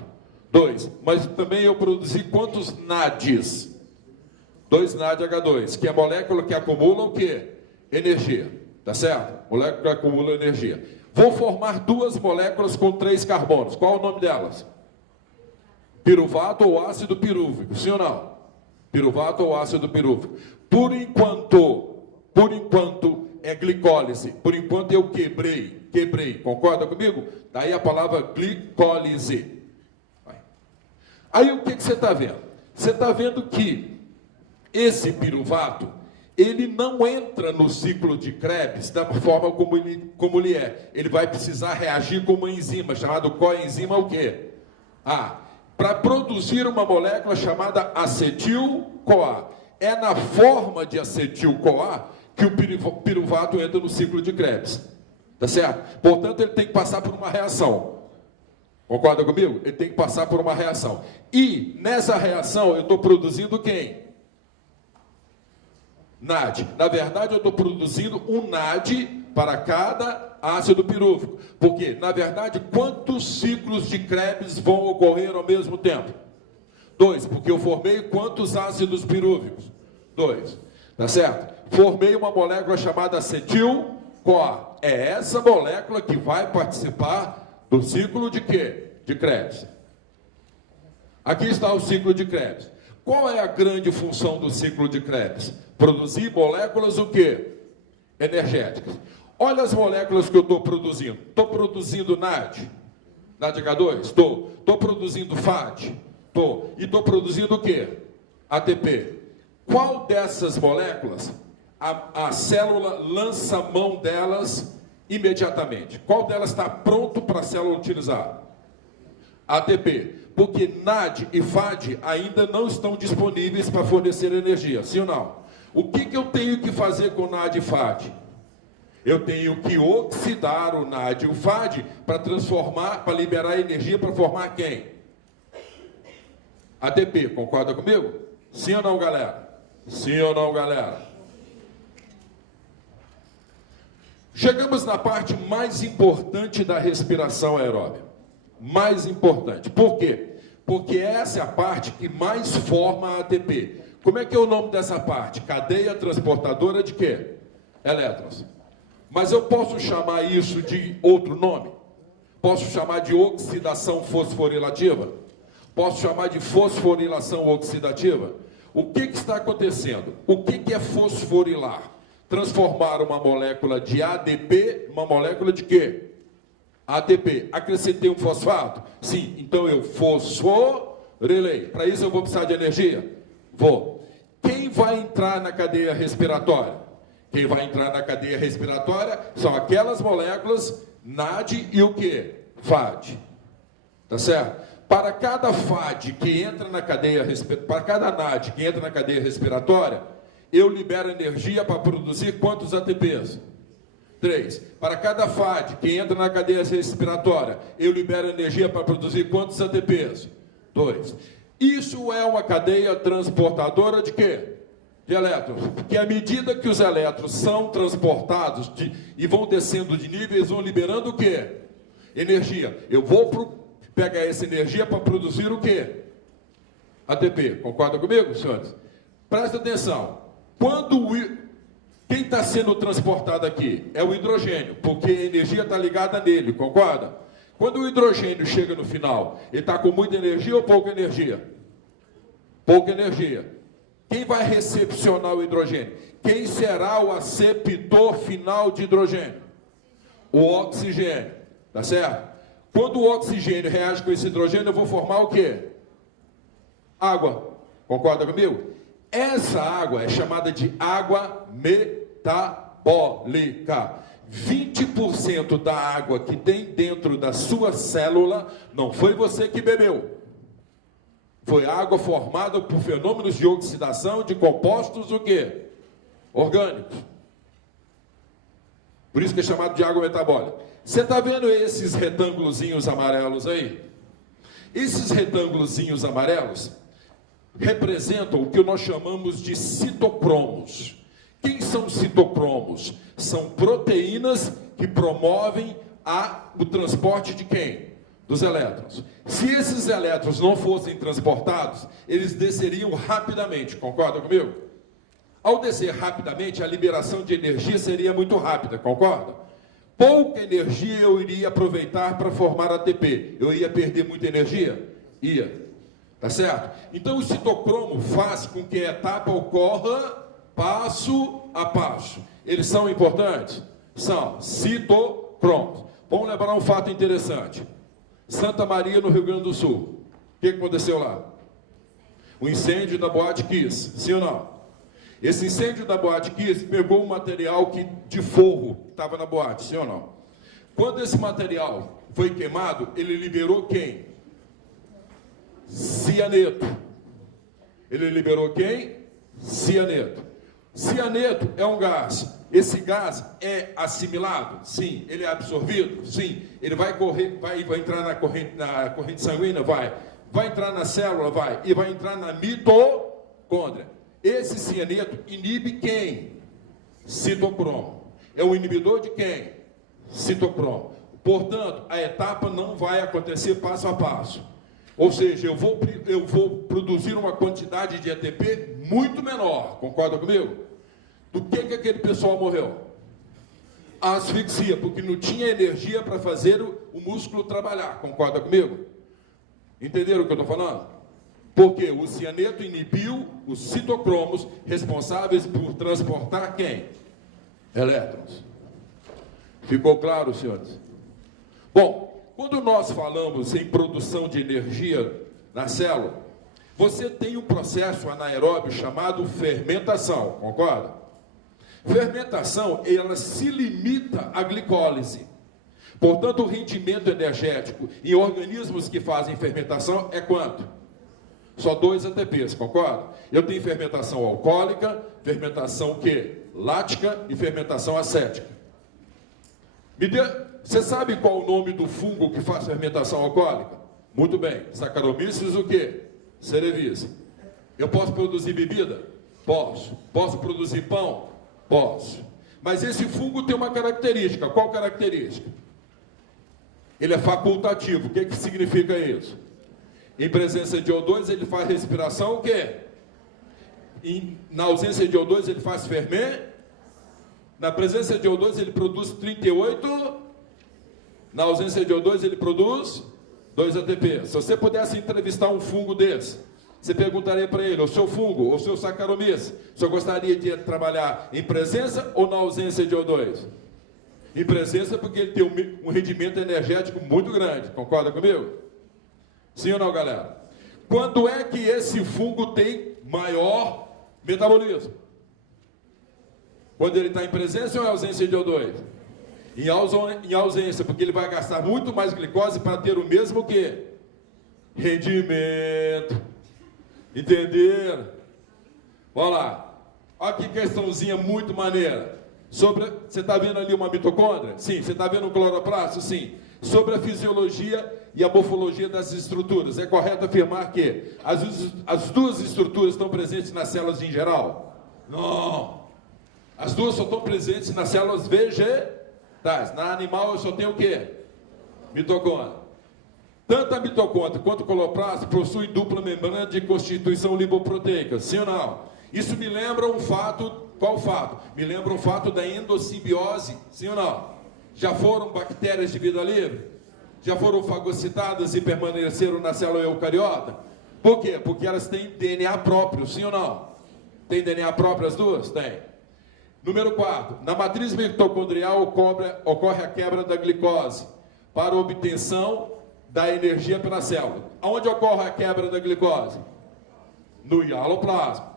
2. Mas também eu produzi quantos NADs? 2 NADH2, que é a molécula que acumula o quê? Energia. Tá certo? Molécula que acumula energia. Vou formar 2 moléculas com 3 carbonos. Qual o nome delas? Piruvato ou ácido pirúvico? Sim ou não? Piruvato ou ácido pirúvico? Por enquanto é glicólise. Por enquanto eu quebrei. Concorda comigo? Daí a palavra glicólise. Aí o que você está vendo? Você está vendo que esse piruvato, ele não entra no ciclo de Krebs da forma como ele é. Ele vai precisar reagir com uma enzima, chamada coenzima o quê? Para produzir uma molécula chamada acetil-CoA. É na forma de acetil-CoA que o piruvato entra no ciclo de Krebs. Tá certo? Portanto, ele tem que passar por uma reação. Concorda comigo? Ele tem que passar por uma reação. E, nessa reação, eu estou produzindo quem? NAD. Na verdade, eu estou produzindo um NAD para cada ácido pirúvico. Porque, na verdade, quantos ciclos de Krebs vão ocorrer ao mesmo tempo? 2. Porque eu formei quantos ácidos pirúvicos? 2. Tá certo? Formei uma molécula chamada acetil-CoA. É essa molécula que vai participar do ciclo de quê? De Krebs. Aqui está o ciclo de Krebs. Qual é a grande função do ciclo de Krebs? Produzir moléculas o quê? Energéticas. Olha as moléculas que eu estou produzindo. Estou produzindo NAD. NADH2? Estou. Estou produzindo FAD? Estou. E estou produzindo o quê? ATP. Qual dessas moléculas a célula lança a mão delas imediatamente? Qual delas está pronto para a célula utilizar? ATP. Porque NAD e FAD ainda não estão disponíveis para fornecer energia. Sim ou não? O que eu tenho que fazer com NAD e FAD? Eu tenho que oxidar o NAD e o FAD para transformar, para liberar energia para formar quem? ATP. Concorda comigo? Sim ou não, galera? Sim ou não, galera? Chegamos na parte mais importante da respiração aeróbica. Mais importante. Por quê? Porque essa é a parte que mais forma a ATP. Como é que é o nome dessa parte? Cadeia transportadora de quê? Elétrons. Mas eu posso chamar isso de outro nome? Posso chamar de oxidação fosforilativa? Posso chamar de fosforilação oxidativa? O que está acontecendo? O que é fosforilar? Transformar uma molécula de ADP, uma molécula de quê? ATP. Acrescentei um fosfato? Sim. Então eu fosforilei. Para isso eu vou precisar de energia? Vou. Quem vai entrar na cadeia respiratória? Quem vai entrar na cadeia respiratória são aquelas moléculas NAD e o quê? FAD. Tá certo? Para cada FAD que entra na cadeia para cada NAD que entra na cadeia respiratória, eu libero energia para produzir quantos ATPs? 3. Para cada FAD que entra na cadeia respiratória, eu libero energia para produzir quantos ATPs? 2. Isso é uma cadeia transportadora de quê? De elétrons. Porque à medida que os elétrons são transportados e vão descendo de nível, eles vão liberando o quê? Energia. Eu vou pegar essa energia para produzir o quê? ATP. Concorda comigo, senhores? Presta atenção. Quando Quem está sendo transportado aqui é o hidrogênio, porque a energia está ligada nele, concorda? Quando o hidrogênio chega no final, ele está com muita energia ou pouca energia? Pouca energia. Quem vai recepcionar o hidrogênio? Quem será o aceptor final de hidrogênio? O oxigênio, tá certo? Quando o oxigênio reage com esse hidrogênio, eu vou formar o quê? Água. Concorda comigo? Essa água é chamada de água metabólica. 20% da água que tem dentro da sua célula não foi você que bebeu. Foi água formada por fenômenos de oxidação de compostos o quê? Orgânicos. Por isso que é chamado de água metabólica. Você está vendo esses retângulozinhos amarelos aí? Esses retângulozinhos amarelos representam o que nós chamamos de citocromos. Quem são citocromos? São proteínas que promovem o transporte de quem? Dos elétrons. Se esses elétrons não fossem transportados, eles desceriam rapidamente, concorda comigo? Ao descer rapidamente, a liberação de energia seria muito rápida, concorda? Pouca energia eu iria aproveitar para formar ATP. Eu ia perder muita energia? Ia. Tá certo? Então o citocromo faz com que a etapa ocorra passo a passo. Eles são importantes? São citocromos. Vamos lembrar um fato interessante. Santa Maria, no Rio Grande do Sul. O que aconteceu lá? O incêndio da Boate Kiss. Sim ou não? Esse incêndio da Boate Kiss pegou o material de forro que estava na boate. Sim ou não? Quando esse material foi queimado, ele liberou quem? Cianeto. Ele liberou quem? Cianeto. Cianeto é um gás. Esse gás é assimilado? Sim. Ele é absorvido? Sim. Ele vai correr, vai entrar na corrente sanguínea? Vai. Vai entrar na célula? Vai. E vai entrar na mitocôndria. Esse cianeto inibe quem? Citocromo. É o inibidor de quem? Citocromo. Portanto, a etapa não vai acontecer passo a passo. Ou seja, eu vou produzir uma quantidade de ATP muito menor, concorda comigo? Do que aquele pessoal morreu? A asfixia, porque não tinha energia para fazer o músculo trabalhar, concorda comigo? Entenderam o que eu estou falando? Porque o cianeto inibiu os citocromos responsáveis por transportar quem? Elétrons. Ficou claro, senhores? Bom, quando nós falamos em produção de energia na célula, você tem um processo anaeróbio chamado fermentação, concorda? Fermentação, ela se limita à glicólise. Portanto, o rendimento energético em organismos que fazem fermentação é quanto? Só 2 ATPs, concorda? Eu tenho fermentação alcoólica, fermentação o quê? Lática e fermentação acética. Você sabe qual o nome do fungo que faz fermentação alcoólica? Muito bem. Saccharomyces o quê? Cerevisiae. Eu posso produzir bebida? Posso. Posso produzir pão? Posso. Mas esse fungo tem uma característica. Qual característica? Ele é facultativo. O que significa isso? Em presença de O2, ele faz respiração o quê? Na ausência de O2, ele faz fermento. Na presença de O2, ele produz 38. Na ausência de O2, ele produz 2 ATP. Se você pudesse entrevistar um fungo desse, você perguntaria para ele, o seu fungo, o seu Saccharomyces, o senhor gostaria de trabalhar em presença ou na ausência de O2? Em presença, porque ele tem um rendimento energético muito grande. Concorda comigo? Sim ou não, galera? Quando é que esse fungo tem maior metabolismo? Quando ele está em presença ou em ausência de O2? Em ausência, porque ele vai gastar muito mais glicose para ter o mesmo que? Rendimento. Entenderam? Vamos lá. Olha que questãozinha muito maneira. Você está vendo ali uma mitocôndria? Sim. Você está vendo um cloroplasto? Sim. Sobre a fisiologia e a morfologia das estruturas. É correto afirmar que as duas estruturas estão presentes nas células em geral? Não. As duas só estão presentes nas células vegetais. Na animal eu só tenho o quê? Mitocôndria. Tanto a mitocôndria quanto o cloroplasto possuem dupla membrana de constituição lipoproteica. Sim ou não? Isso me lembra um fato Qual fato? Me lembra um fato da endossimbiose, sim ou não? Já foram bactérias de vida livre? Já foram fagocitadas e permaneceram na célula eucariota? Por quê? Porque elas têm DNA próprio, sim ou não? Tem DNA próprio as duas? Tem. Número 4. Na matriz mitocondrial ocorre a quebra da glicose para obtenção da energia pela célula. Aonde ocorre a quebra da glicose? No hialoplasma.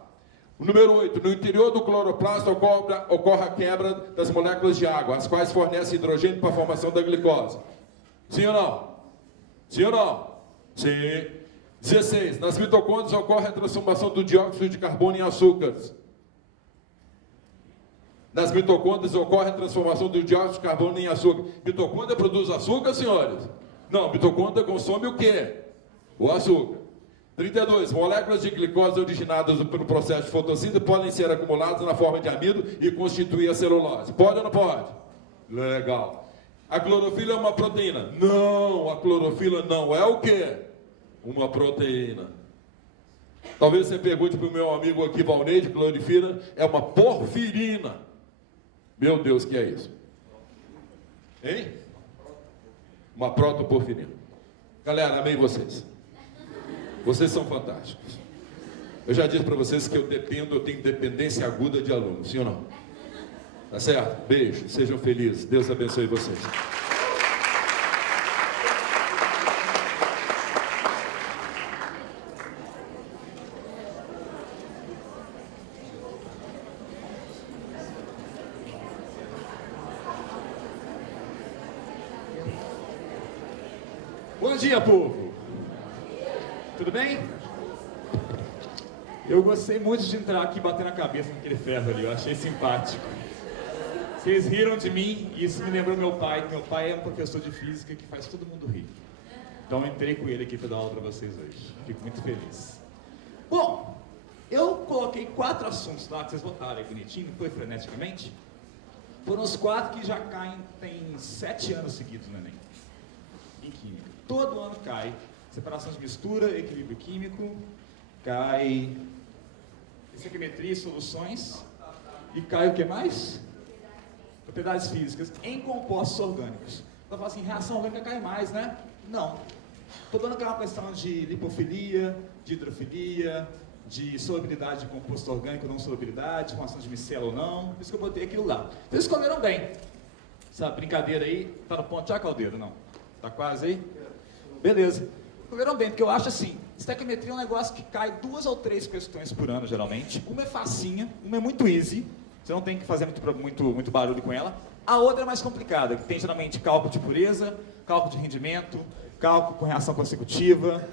Número 8. No interior do cloroplasto ocorre a quebra das moléculas de água, as quais fornecem hidrogênio para a formação da glicose. Sim ou não? Sim ou não? Sim. 16. Nas mitocôndrias ocorre a transformação do dióxido de carbono em açúcares. Nas mitocôndrias ocorre a transformação do dióxido de carbono em açúcar. Mitocôndria produz açúcar, senhores? Não, mitocôndria consome o quê? O açúcar. 32. Moléculas de glicose originadas pelo processo de fotossíntese podem ser acumuladas na forma de amido e constituir a celulose. Pode ou não pode? Legal. A clorofila é uma proteína? Não, a clorofila não é o quê? Uma proteína. Talvez você pergunte para o meu amigo aqui, Valneide, clorofila é uma porfirina. Meu Deus, que é isso? Hein? Uma protoporfirina. Galera, amei vocês. Vocês são fantásticos. Eu já disse para vocês que eu tenho dependência aguda de alunos, sim ou não? Tá certo? Beijo, sejam felizes. Deus abençoe vocês. Bom dia, povo! Tudo bem? Eu gostei muito de entrar aqui e bater na cabeça naquele ferro ali, eu achei simpático. Vocês riram de mim e isso me lembrou meu pai. Meu pai é um professor de física que faz todo mundo rir. Então eu entrei com ele aqui para dar aula para vocês hoje. Fico muito feliz. Bom, eu coloquei 4 assuntos lá que vocês votaram aí bonitinho, foi freneticamente. Foram os 4 que já caem, tem 7 anos seguidos no Enem, em Química. Todo ano cai. Separação de mistura, equilíbrio químico, cai estequiometria e soluções, e cai o que mais? Propriedades físicas em compostos orgânicos. Então fala assim, reação orgânica cai mais, né? Não. Todo ano cai uma questão de lipofilia, de hidrofilia, de solubilidade de composto orgânico, não solubilidade, formação de micela ou não. Por isso que eu botei aquilo lá. Vocês escolheram bem. Essa brincadeira aí, tá no ponto já, Caldeiro? Não? Tá quase aí? Beleza. Escolheram bem, porque eu acho assim, estequiometria é um negócio que cai 2 ou 3 questões por ano, geralmente. Uma é facinha, uma é muito easy, você não tem que fazer muito barulho com ela. A outra é mais complicada, que tem geralmente cálculo de pureza, cálculo de rendimento, cálculo com reação consecutiva.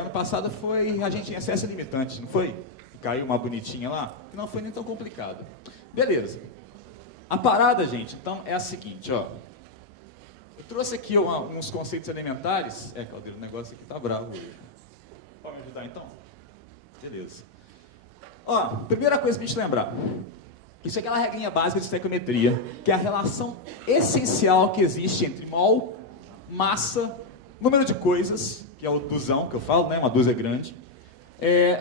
Ano passado foi reagente em excesso limitante, não foi? Caiu uma bonitinha lá, não foi nem tão complicado. Beleza. A parada, gente, então é a seguinte, ó. Eu trouxe aqui uns conceitos elementares. Caldeiro, o negócio aqui tá bravo. Pode me ajudar então? Beleza. Ó, primeira coisa pra gente lembrar. Isso é aquela regrinha básica de estequiometria, que é a relação essencial que existe entre mol, massa, número de coisas, que é o duzão que eu falo, né? Uma dúzia grande,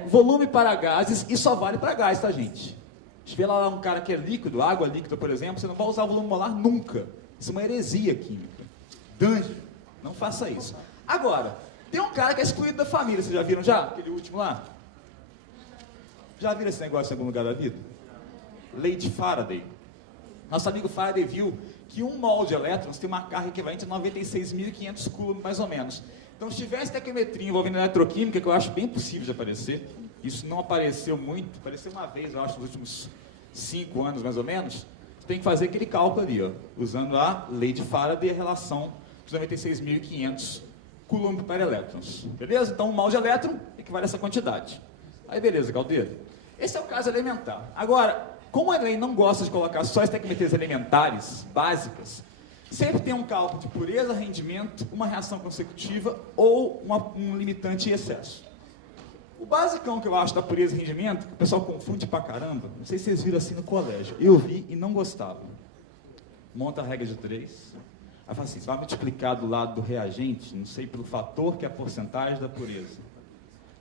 volume para gases, e só vale para gás, tá, gente? A gente vê lá um cara que é líquido, água líquida, por exemplo, você não vai usar o volume molar nunca. Isso é uma heresia química. Dane, não faça isso. Agora, tem um cara que é excluído da família, vocês já viram já? Aquele último lá? Já viram esse negócio em algum lugar da vida? Lei de Faraday. Nosso amigo Faraday viu que 1 mol de elétrons tem uma carga equivalente a 96.500 coulombs, mais ou menos. Então, se tivesse estequiometria envolvendo eletroquímica, que eu acho bem possível de aparecer, isso não apareceu muito, apareceu uma vez, eu acho, nos últimos 5 anos, mais ou menos, você tem que fazer aquele cálculo ali, ó, usando a lei de Faraday e a relação dos 96.500 coulomb para elétrons. Beleza? Então, 1 mol de elétron equivale a essa quantidade. Aí, beleza, Caldeiro. Esse é o caso elementar. Agora, como o Enem não gosta de colocar só estequiometrias elementares, básicas, sempre tem um cálculo de pureza, rendimento, uma reação consecutiva ou um limitante e excesso. O basicão que eu acho da pureza e rendimento, que o pessoal confunde pra caramba, não sei se vocês viram assim no colégio, eu vi e não gostava. Monta a regra de 3, aí fala assim, você vai multiplicar do lado do reagente, não sei, pelo fator que é a porcentagem da pureza.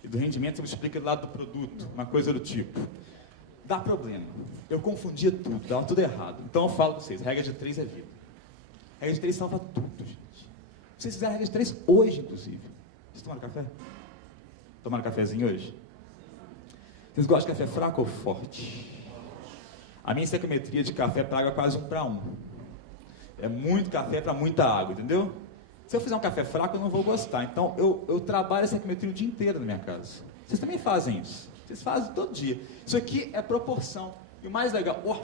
E do rendimento você multiplica do lado do produto, uma coisa do tipo. dá problema. Eu confundia tudo, dava tudo errado. Então eu falo para vocês, regra de 3 é vida. Regra de 3 salva tudo, gente. Vocês fizeram a regra de 3 hoje, inclusive. Vocês tomaram café? Tomaram cafezinho hoje? Vocês gostam de café fraco ou forte? A minha estequiometria de café paga quase 1 para 1. É muito café para muita água, entendeu? Se eu fizer um café fraco, eu não vou gostar. Então, eu trabalho essa estequiometria o dia inteiro na minha casa. Vocês também fazem isso. Vocês fazem todo dia. Isso aqui é proporção. E o mais legal... Oh.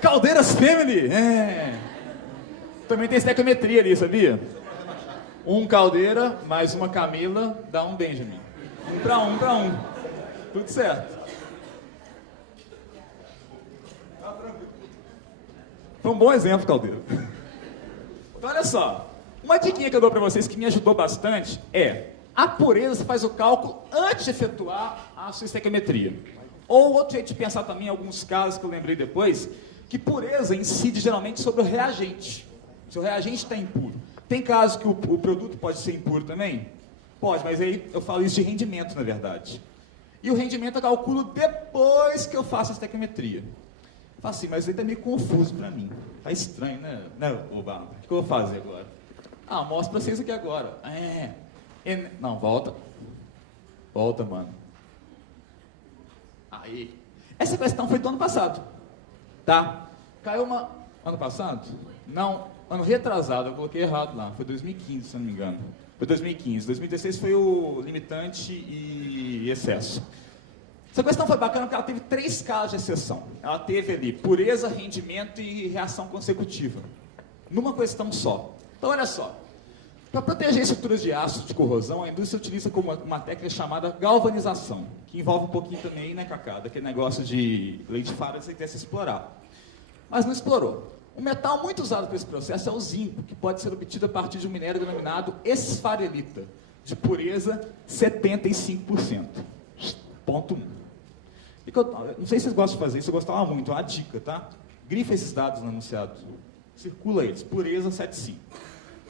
Caldeiras Family! Também tem estequiometria ali, sabia? 1 Caldeira mais 1 Camila dá 1 Benjamin. 1 para 1, 1 para 1. Tudo certo. Foi um bom exemplo, Caldeira. Então, olha só. Uma diquinha que eu dou para vocês que me ajudou bastante é: a pureza você faz o cálculo antes de efetuar a sua estequiometria. Ou outro jeito de pensar também, em alguns casos que eu lembrei depois, que pureza incide geralmente sobre o reagente. Se o reagente está impuro. Tem casos que o produto pode ser impuro também? Pode, mas aí eu falo isso de rendimento, na verdade. E o rendimento eu calculo depois que eu faço a estequiometria. Eu falo assim, mas aí está meio confuso para mim. Tá estranho, né, ô Bárbara? O que eu vou fazer agora? Mostro para vocês aqui agora. Não, volta. Volta, mano. Aí. Essa questão foi do ano passado. Tá? Caiu uma... Ano passado? Não, ano retrasado. Eu coloquei errado lá. Foi 2015, se eu não me engano. Foi 2015. 2016 foi o limitante e excesso. Essa questão foi bacana porque ela teve 3 casos de exceção. Ela teve ali pureza, rendimento e reação consecutiva. Numa questão só. Então, olha só. Para proteger estruturas de aço de corrosão, a indústria utiliza como uma técnica chamada galvanização, que envolve um pouquinho também, né, Cacá, daquele negócio de lei de Faraday que quer se explorar. Mas não explorou. Um metal muito usado para esse processo é o zinco, que pode ser obtido a partir de um minério denominado esfarelita, de pureza 75%. Ponto 1. Não sei se vocês gostam de fazer isso, eu gostava muito, é uma dica, tá? Grifa esses dados no anunciado. Circula eles, pureza 75%.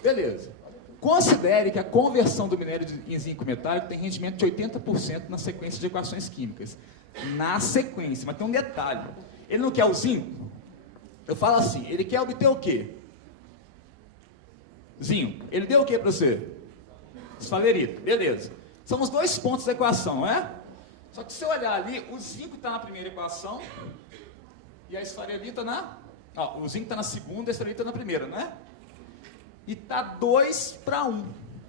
Beleza. Considere que a conversão do minério em zinco metálico tem rendimento de 80% na sequência de equações químicas. Na sequência, mas tem um detalhe. Ele não quer o zinco? Eu falo assim, ele quer obter o quê? Zinco. Ele deu o quê para você? Esfalerita. Beleza. São os 2 pontos da equação, não é? Só que se você olhar ali, o zinco está na primeira equação e a esfarelita na... o zinco está na segunda e a esfarelita na primeira, não é? E está 2 para 1. Se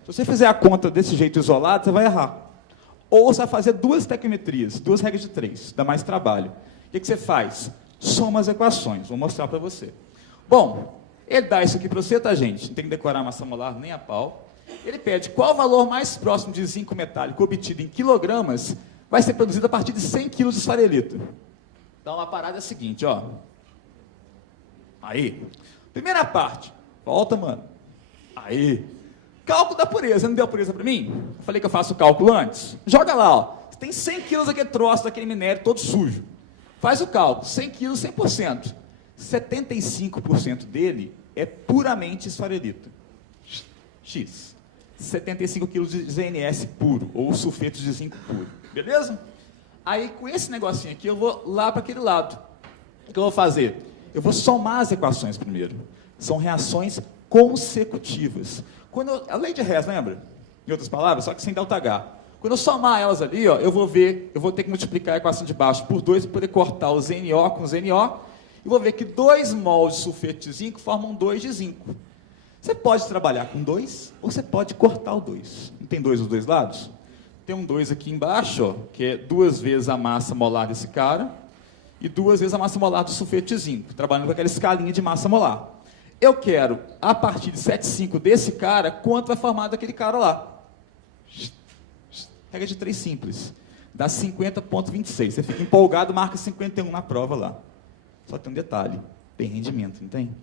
você fizer a conta desse jeito isolado, você vai errar. Ou você vai fazer 2 estequiometrias, 2 regras de 3, dá mais trabalho. O que você faz? Soma as equações, vou mostrar para você. Bom, ele dá isso aqui para você, tá, gente? Não tem que decorar a massa molar nem a pau. Ele pede qual o valor mais próximo de zinco metálico obtido em quilogramas vai ser produzido a partir de 100 kg de esfarelita. Então, a parada é a seguinte, ó. Aí. Primeira parte. Volta, mano. Aí. Cálculo da pureza. Não deu a pureza para mim? Eu falei que eu faço o cálculo antes. Joga lá, ó. Você tem 100 kg daquele troço, daquele minério todo sujo. Faz o cálculo. 100 kg, 100%. 75% dele é puramente esfarelita. X. 75 kg de ZNS puro, ou sulfeto de zinco puro. Beleza? Aí, com esse negocinho aqui, eu vou lá para aquele lado. O que eu vou fazer? Eu vou somar as equações primeiro. São reações consecutivas. A lei de Hess, lembra? Em outras palavras, só que sem ΔH. Quando eu somar elas ali, ó, eu vou ter que multiplicar a equação de baixo por 2 para poder cortar o ZNO com o ZNO. E vou ver que 2 mols de sulfeto de zinco formam 2 de zinco. Você pode trabalhar com 2, ou você pode cortar o 2. Não tem 2 dos 2 lados? Tem um 2 aqui embaixo, ó, que é 2 vezes a massa molar desse cara, e 2 vezes a massa molar do sulfeto de zinco, trabalhando com aquela escalinha de massa molar. Eu quero, a partir de 7,5 desse cara, quanto vai formar daquele cara lá. Regra de 3 simples. Dá 50,26. Você fica empolgado, marca 51 na prova lá. Só tem um detalhe. Tem rendimento, não tem?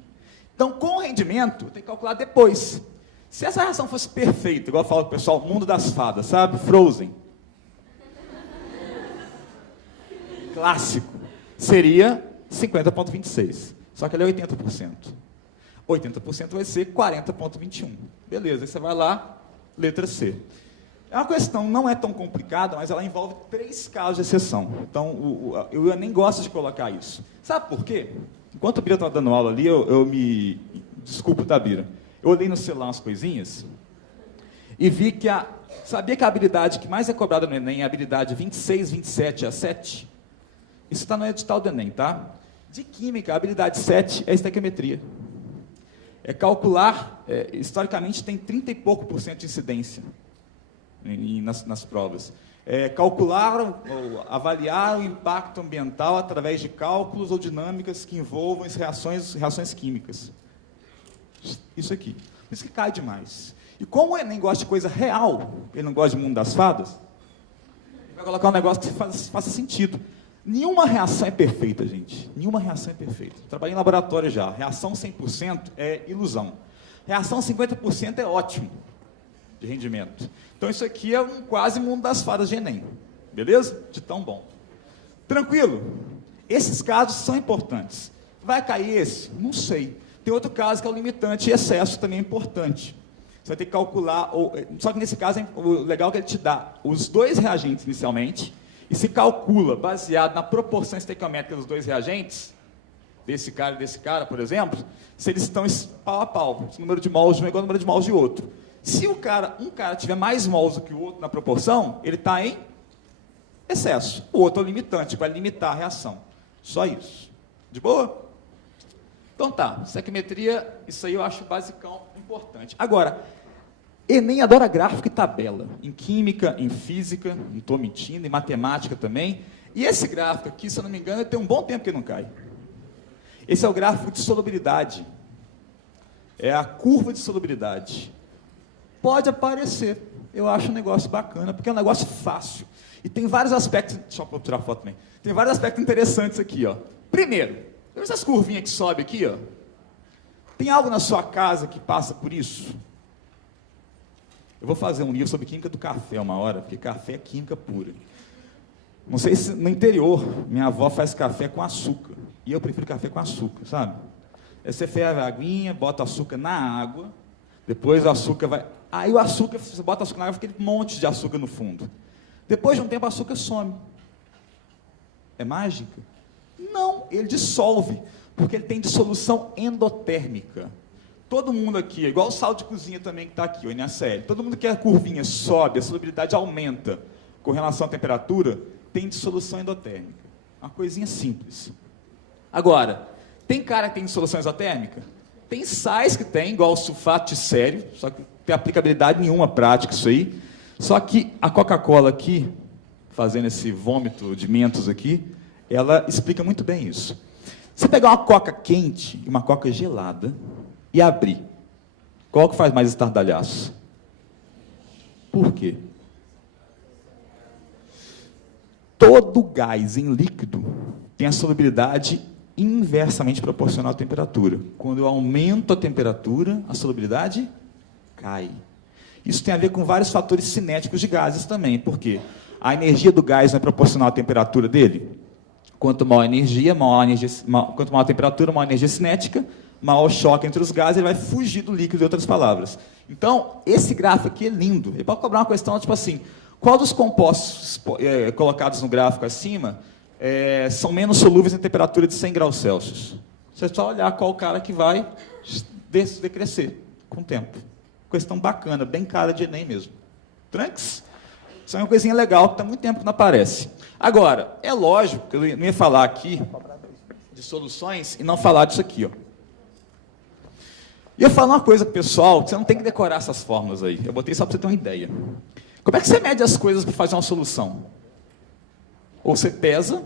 Então, com o rendimento, tem que calcular depois. Se essa reação fosse perfeita, igual eu falo com o pessoal, mundo das fadas, sabe? Frozen. Clássico. Seria 50,26. Só que ele é 80%. 80% vai ser 40,21. Beleza, aí você vai lá, letra C. É uma questão, não é tão complicada, mas ela envolve 3 casos de exceção. Então, eu nem gosto de colocar isso. Sabe por quê? Enquanto a Bira estava dando aula ali, eu me... Desculpa, tá, Bira? Eu olhei no celular umas coisinhas e vi que sabia que a habilidade que mais é cobrada no Enem é a habilidade 26, 27 a 7? Isso está no edital do Enem, tá? De Química, a habilidade 7 é estequiometria. É calcular, historicamente tem 30 e pouco por cento de incidência nas provas. Calcular ou avaliar o impacto ambiental através de cálculos ou dinâmicas que envolvam reações químicas. Isso aqui. Por isso que cai demais. E como o Enem gosta de coisa real, ele não gosta de mundo das fadas, ele vai colocar um negócio que faça sentido. Nenhuma reação é perfeita, gente. Nenhuma reação é perfeita. Trabalhei em laboratório já. Reação 100% é ilusão. Reação 50% é ótimo de rendimento. Então isso aqui é um quase mundo das fadas de Enem. Beleza? De tão bom. Tranquilo? Esses casos são importantes. Vai cair esse? Não sei. Tem outro caso que é o limitante e excesso, também é importante. Você vai ter que calcular, só que nesse caso, o legal é que ele te dá os 2 reagentes inicialmente, e se calcula, baseado na proporção estequiométrica dos 2 reagentes, desse cara e desse cara, por exemplo, se eles estão pau a pau, se o número de mols de um é igual ao número de mols de outro. Se um cara tiver mais mols do que o outro na proporção, ele está em excesso. O outro é o limitante, vai limitar a reação. Só isso. De boa? Então tá, estequiometria, isso aí eu acho basicão, importante. Agora, Enem adora gráfico e tabela, em química, em física, não estou mentindo, em matemática também. E esse gráfico aqui, se eu não me engano, tem um bom tempo que não cai. Esse é o gráfico de solubilidade. É a curva de solubilidade. Pode aparecer, eu acho um negócio bacana, porque é um negócio fácil. E tem vários aspectos, deixa eu tirar a foto também, tem vários aspectos interessantes aqui, ó. Primeiro, essas curvinhas que sobem aqui, ó. Tem algo na sua casa que passa por isso? Eu vou fazer um livro sobre química do café uma hora, porque café é química pura. Não sei se no interior, minha avó faz café com açúcar. E eu prefiro café com açúcar, sabe? Aí você ferve a aguinha, bota o açúcar na água, depois o açúcar vai... Aí o açúcar, você bota o açúcar na água, fica aquele monte de açúcar no fundo. Depois de um tempo, o açúcar some. É mágica? Não, ele dissolve, porque ele tem dissolução endotérmica. Todo mundo aqui, igual o sal de cozinha também que está aqui, o NaCl, todo mundo que a curvinha sobe, a solubilidade aumenta com relação à temperatura, tem dissolução endotérmica. Uma coisinha simples. Agora, tem cara que tem dissolução exotérmica? Tem sais que tem, igual o sulfato de sério, só que não tem aplicabilidade nenhuma prática isso aí. Só que a Coca-Cola aqui, fazendo esse vômito de mentos aqui, ela explica muito bem isso. Se pegar uma Coca quente e uma Coca gelada e abrir, qual que faz mais estardalhaço? Por quê? Todo gás em líquido tem a solubilidade inversamente proporcional à temperatura. Quando eu aumento a temperatura, a solubilidade cai. Isso tem a ver com vários fatores cinéticos de gases também. Por quê? A energia do gás não é proporcional à temperatura dele? Quanto maior a energia, quanto maior a temperatura, maior a energia cinética, maior o choque entre os gases, ele vai fugir do líquido, em outras palavras. Então, esse gráfico aqui é lindo. Ele pode cobrar uma questão, tipo assim, qual dos compostos colocados no gráfico acima são menos solúveis em temperatura de 100 graus Celsius? Você só olhar qual cara que vai decrescer com o tempo. Questão bacana, bem cara de Enem mesmo. Tranks? Isso é uma coisinha legal, que está muito tempo que não aparece. Agora, é lógico que eu não ia falar aqui de soluções e não falar disso aqui, ó. E eu falo uma coisa, pessoal, que você não tem que decorar essas fórmulas aí. Eu botei só para você ter uma ideia. Como é que você mede as coisas para fazer uma solução? Ou você pesa,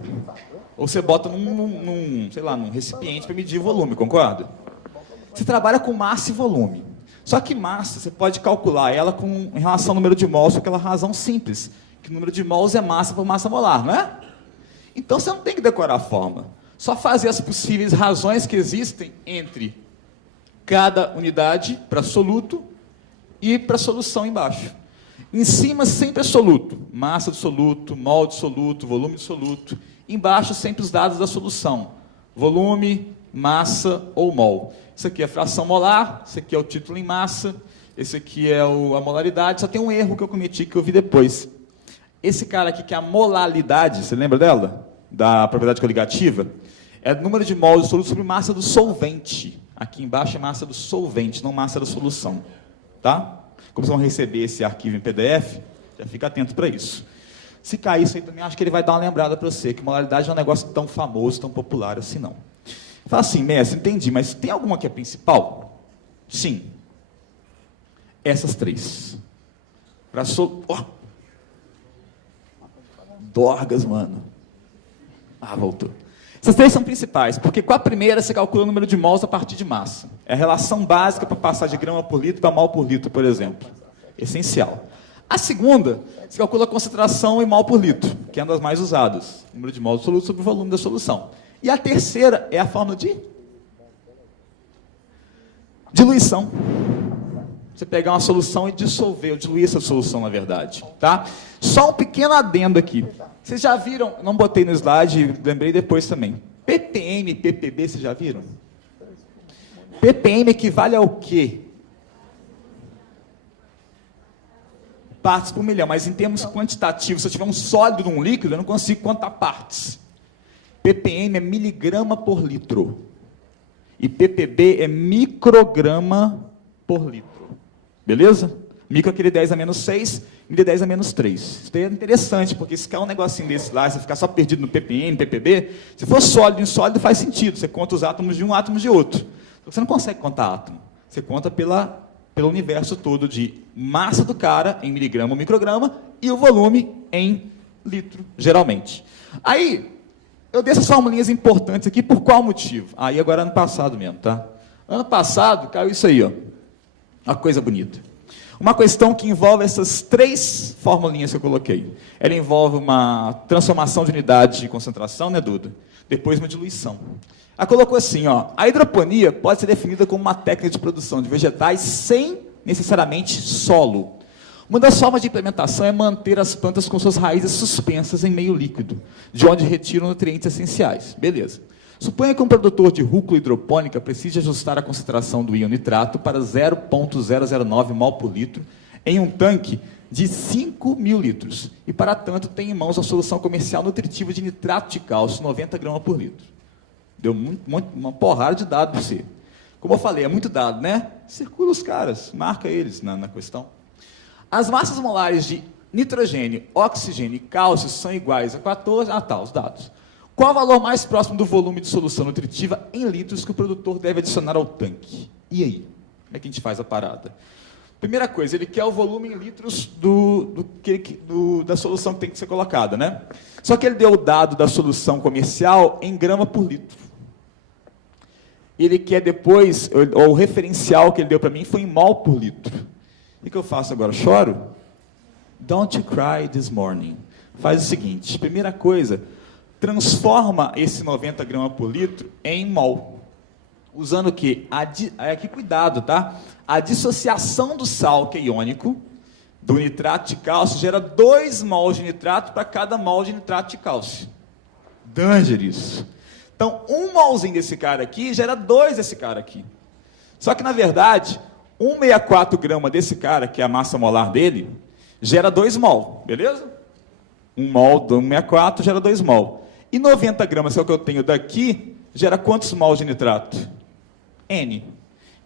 ou você bota num recipiente para medir o volume, concorda? Você trabalha com massa e volume. Só que massa, você pode calcular ela em relação ao número de mols, por aquela razão simples, que o número de mols é massa por massa molar, não é? Então você não tem que decorar a fórmula. Só fazer as possíveis razões que existem entre cada unidade para soluto e para solução embaixo. Em cima sempre é soluto, massa do soluto, mol de soluto, volume de soluto. Embaixo sempre os dados da solução, volume, massa ou mol. Isso aqui é fração molar, isso aqui é o título em massa, Esse aqui é a molaridade, só tem um erro que eu cometi, que eu vi depois. Esse cara aqui, que é a molalidade, você lembra dela? Da propriedade coligativa? É o número de mols do soluto sobre massa do solvente. Aqui embaixo é massa do solvente, não massa da solução. Tá? Como vocês vão receber esse arquivo em PDF, já fica atento para isso. Se cair isso aí também, acho que ele vai dar uma lembrada para você, que molalidade é um negócio tão famoso, tão popular assim, não. Fala assim, mestre, entendi, mas tem alguma que é principal? Sim. Essas três. Para Dorgas, mano. Voltou. Essas três são principais, porque com a primeira você calcula o número de mols a partir de massa. É a relação básica para passar de grama por litro para mol por litro, por exemplo. Essencial. A segunda, você calcula a concentração em mol por litro, que é uma das mais usadas. Número de mols do soluto sobre o volume da solução. E a terceira é a fórmula de diluição. Você pegar uma solução e dissolver, ou diluir essa solução, na verdade. Tá? Só um pequeno adendo aqui. Vocês já viram, não botei no slide, lembrei depois também. ppm e ppb, vocês já viram? ppm equivale ao quê? Partes por milhão, mas em termos quantitativos, se eu tiver um sólido num líquido, eu não consigo contar partes. ppm é miligrama por litro. E ppb é micrograma por litro. Beleza? Micro é aquele 10 a menos 6, milho 10 a menos 3. Isso daí é interessante, porque se cair um negocinho desse lá, você ficar só perdido no ppm, ppb, se for sólido em sólido faz sentido. Você conta os átomos de um, átomos de outro. Você não consegue contar átomo. Você conta pelo universo todo de massa do cara em miligrama ou micrograma e o volume em litro, geralmente. Aí, eu dei essas formulinhas importantes aqui por qual motivo? Aí agora ano passado mesmo, tá? Ano passado caiu isso aí, ó. Uma coisa bonita. Uma questão que envolve essas três formulinhas que eu coloquei. Ela envolve uma transformação de unidade de concentração, né, Duda? Depois uma diluição. Ela colocou assim, ó, a hidroponia pode ser definida como uma técnica de produção de vegetais sem necessariamente solo. Uma das formas de implementação é manter as plantas com suas raízes suspensas em meio líquido, de onde retiram nutrientes essenciais. Beleza. Suponha que um produtor de rúcula hidropônica precise ajustar a concentração do íon nitrato para 0,009 mol por litro em um tanque de 5.000 litros. E, para tanto, tem em mãos a solução comercial nutritiva de nitrato de cálcio, 90 gramas por litro. Deu uma porrada de dado para você. Como eu falei, é muito dado, né? Circula os caras, marca eles na questão. As massas molares de nitrogênio, oxigênio e cálcio são iguais a 14... os dados. Qual o valor mais próximo do volume de solução nutritiva em litros que o produtor deve adicionar ao tanque? E aí? Como é que a gente faz a parada? Primeira coisa, ele quer o volume em litros da solução que tem que ser colocada, né? Só que ele deu o dado da solução comercial em grama por litro. Ele quer depois, o referencial que ele deu para mim foi em mol por litro. O que eu faço agora? Choro? Don't you cry this morning. Faz o seguinte, primeira coisa, transforma esse 90 gramas por litro em mol. Usando o quê? Aqui cuidado, tá? A dissociação do sal, que é iônico, do nitrato de cálcio, gera 2 mols de nitrato para cada mol de nitrato de cálcio. Danger isso. Então, 1 molzinho desse cara aqui gera 2 desse cara aqui. Só que, na verdade, 164 gramas desse cara, que é a massa molar dele, gera 2 mol, beleza? 1 mol do 164 gera 2 mol. E 90 gramas, que é o que eu tenho daqui, gera quantos mols de nitrato? N,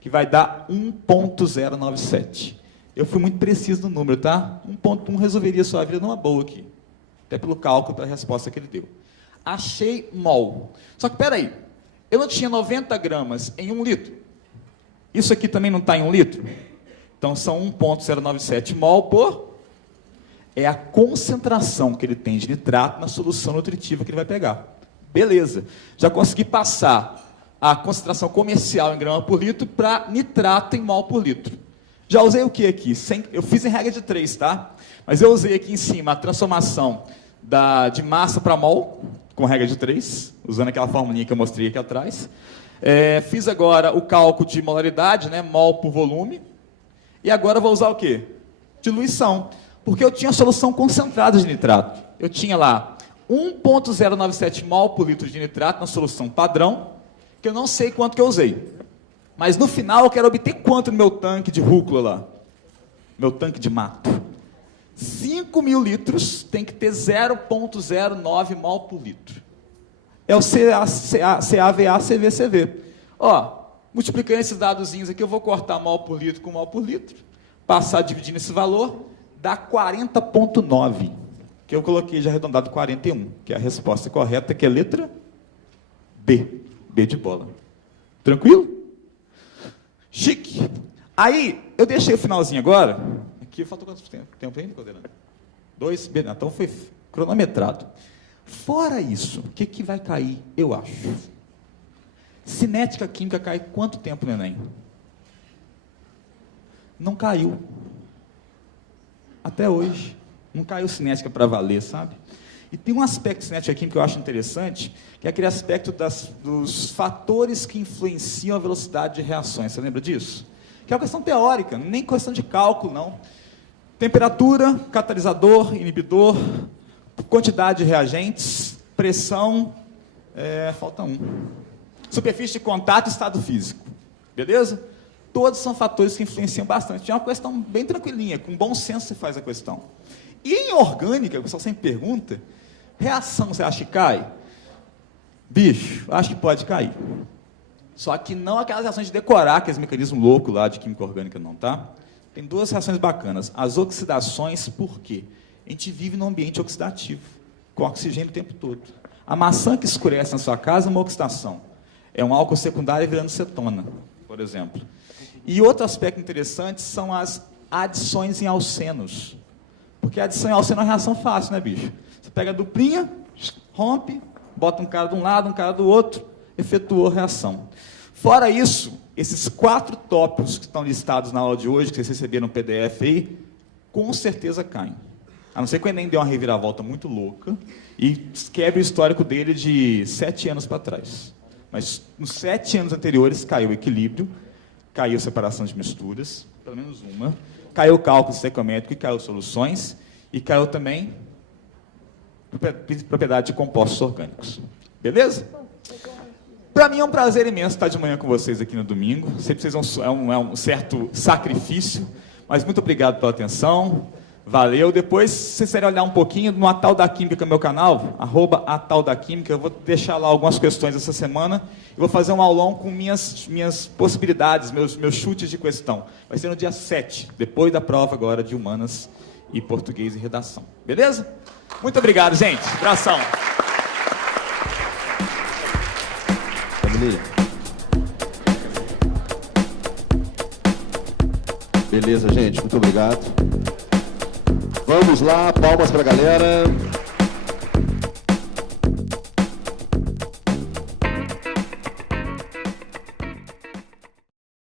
que vai dar 1,097. Eu fui muito preciso no número, tá? 1,1 resolveria sua vida numa boa aqui. Até pelo cálculo da resposta que ele deu. Achei mol. Só que, peraí, eu não tinha 90 gramas em 1 litro. Isso aqui também não está em 1 litro? Então, são 1,097 mol por... É a concentração que ele tem de nitrato na solução nutritiva que ele vai pegar. Beleza. Já consegui passar a concentração comercial em grama por litro para nitrato em mol por litro. Já usei o que aqui? Eu fiz em regra de 3, tá? Mas eu usei aqui em cima a transformação de massa para mol, com regra de 3, usando aquela formulinha que eu mostrei aqui atrás. Fiz agora o cálculo de molaridade, né? Mol por volume. E agora vou usar o quê? Diluição. Porque eu tinha a solução concentrada de nitrato. Eu tinha lá 1,097 mol por litro de nitrato na solução padrão, que eu não sei quanto que eu usei. Mas no final eu quero obter quanto no meu tanque de rúcula lá? meu tanque de mato. 5.000 litros tem que ter 0,09 mol por litro. É o CAVA-CVCV. Ó, multiplicando esses dadozinhos aqui, eu vou cortar mol por litro com mol por litro, passar dividindo esse valor, dá 40,9, que eu coloquei já arredondado 41, que é a resposta correta, que é letra B. B de bola. Tranquilo? Chique. Aí, eu deixei o finalzinho agora. Aqui, faltou quanto tempo ainda, Caldeirano? 2, então foi cronometrado. Fora isso, o que vai cair, eu acho? Cinética química cai quanto tempo no Enem? Não caiu. Até hoje. Não caiu cinética para valer, sabe? E tem um aspecto de cinética química que eu acho interessante, que é aquele aspecto dos fatores que influenciam a velocidade de reações. Você lembra disso? Que é uma questão teórica, nem questão de cálculo, não. Temperatura, catalisador, inibidor, quantidade de reagentes, pressão, falta um. Superfície de contato e estado físico. Beleza? Todos são fatores que influenciam bastante. É uma questão bem tranquilinha, com bom senso você faz a questão. E em orgânica, o pessoal sempre pergunta, reação você acha que cai? Bicho, acho que pode cair. Só que não aquelas reações de decorar, aqueles mecanismos loucos lá de química orgânica não, tá? Tem duas reações bacanas. As oxidações, por quê? A gente vive num ambiente oxidativo, com oxigênio o tempo todo. A maçã que escurece na sua casa é uma oxidação. É um álcool secundário virando cetona, por exemplo. E outro aspecto interessante são as adições em alcenos. Porque a adição em alceno é uma reação fácil, né, bicho? Você pega a duplinha, rompe, bota um cara de um lado, um cara do outro, efetuou a reação. Fora isso, esses 4 tópicos que estão listados na aula de hoje, que vocês receberam no PDF aí, com certeza caem. A não ser que o Enem dê uma reviravolta muito louca e quebre o histórico dele de 7 anos para trás. Mas nos 7 anos anteriores caiu o equilíbrio, caiu separação de misturas, pelo menos uma, caiu o cálculo estequiométrico e caiu soluções, e caiu também propriedade de compostos orgânicos. Beleza? Para mim é um prazer imenso estar de manhã com vocês aqui no domingo. Sei que vocês é um certo sacrifício, mas muito obrigado pela atenção. Valeu. Depois, se vocês quiserem olhar um pouquinho no Atal da Química, que é o meu canal, @ataldaquímica, eu vou deixar lá algumas questões essa semana. Eu vou fazer um aulão com minhas possibilidades, meus chutes de questão. Vai ser no dia 7, depois da prova agora de Humanas e Português e Redação. Beleza? Muito obrigado, gente. Abração. Beleza, gente. Muito obrigado. Vamos lá, palmas para a galera.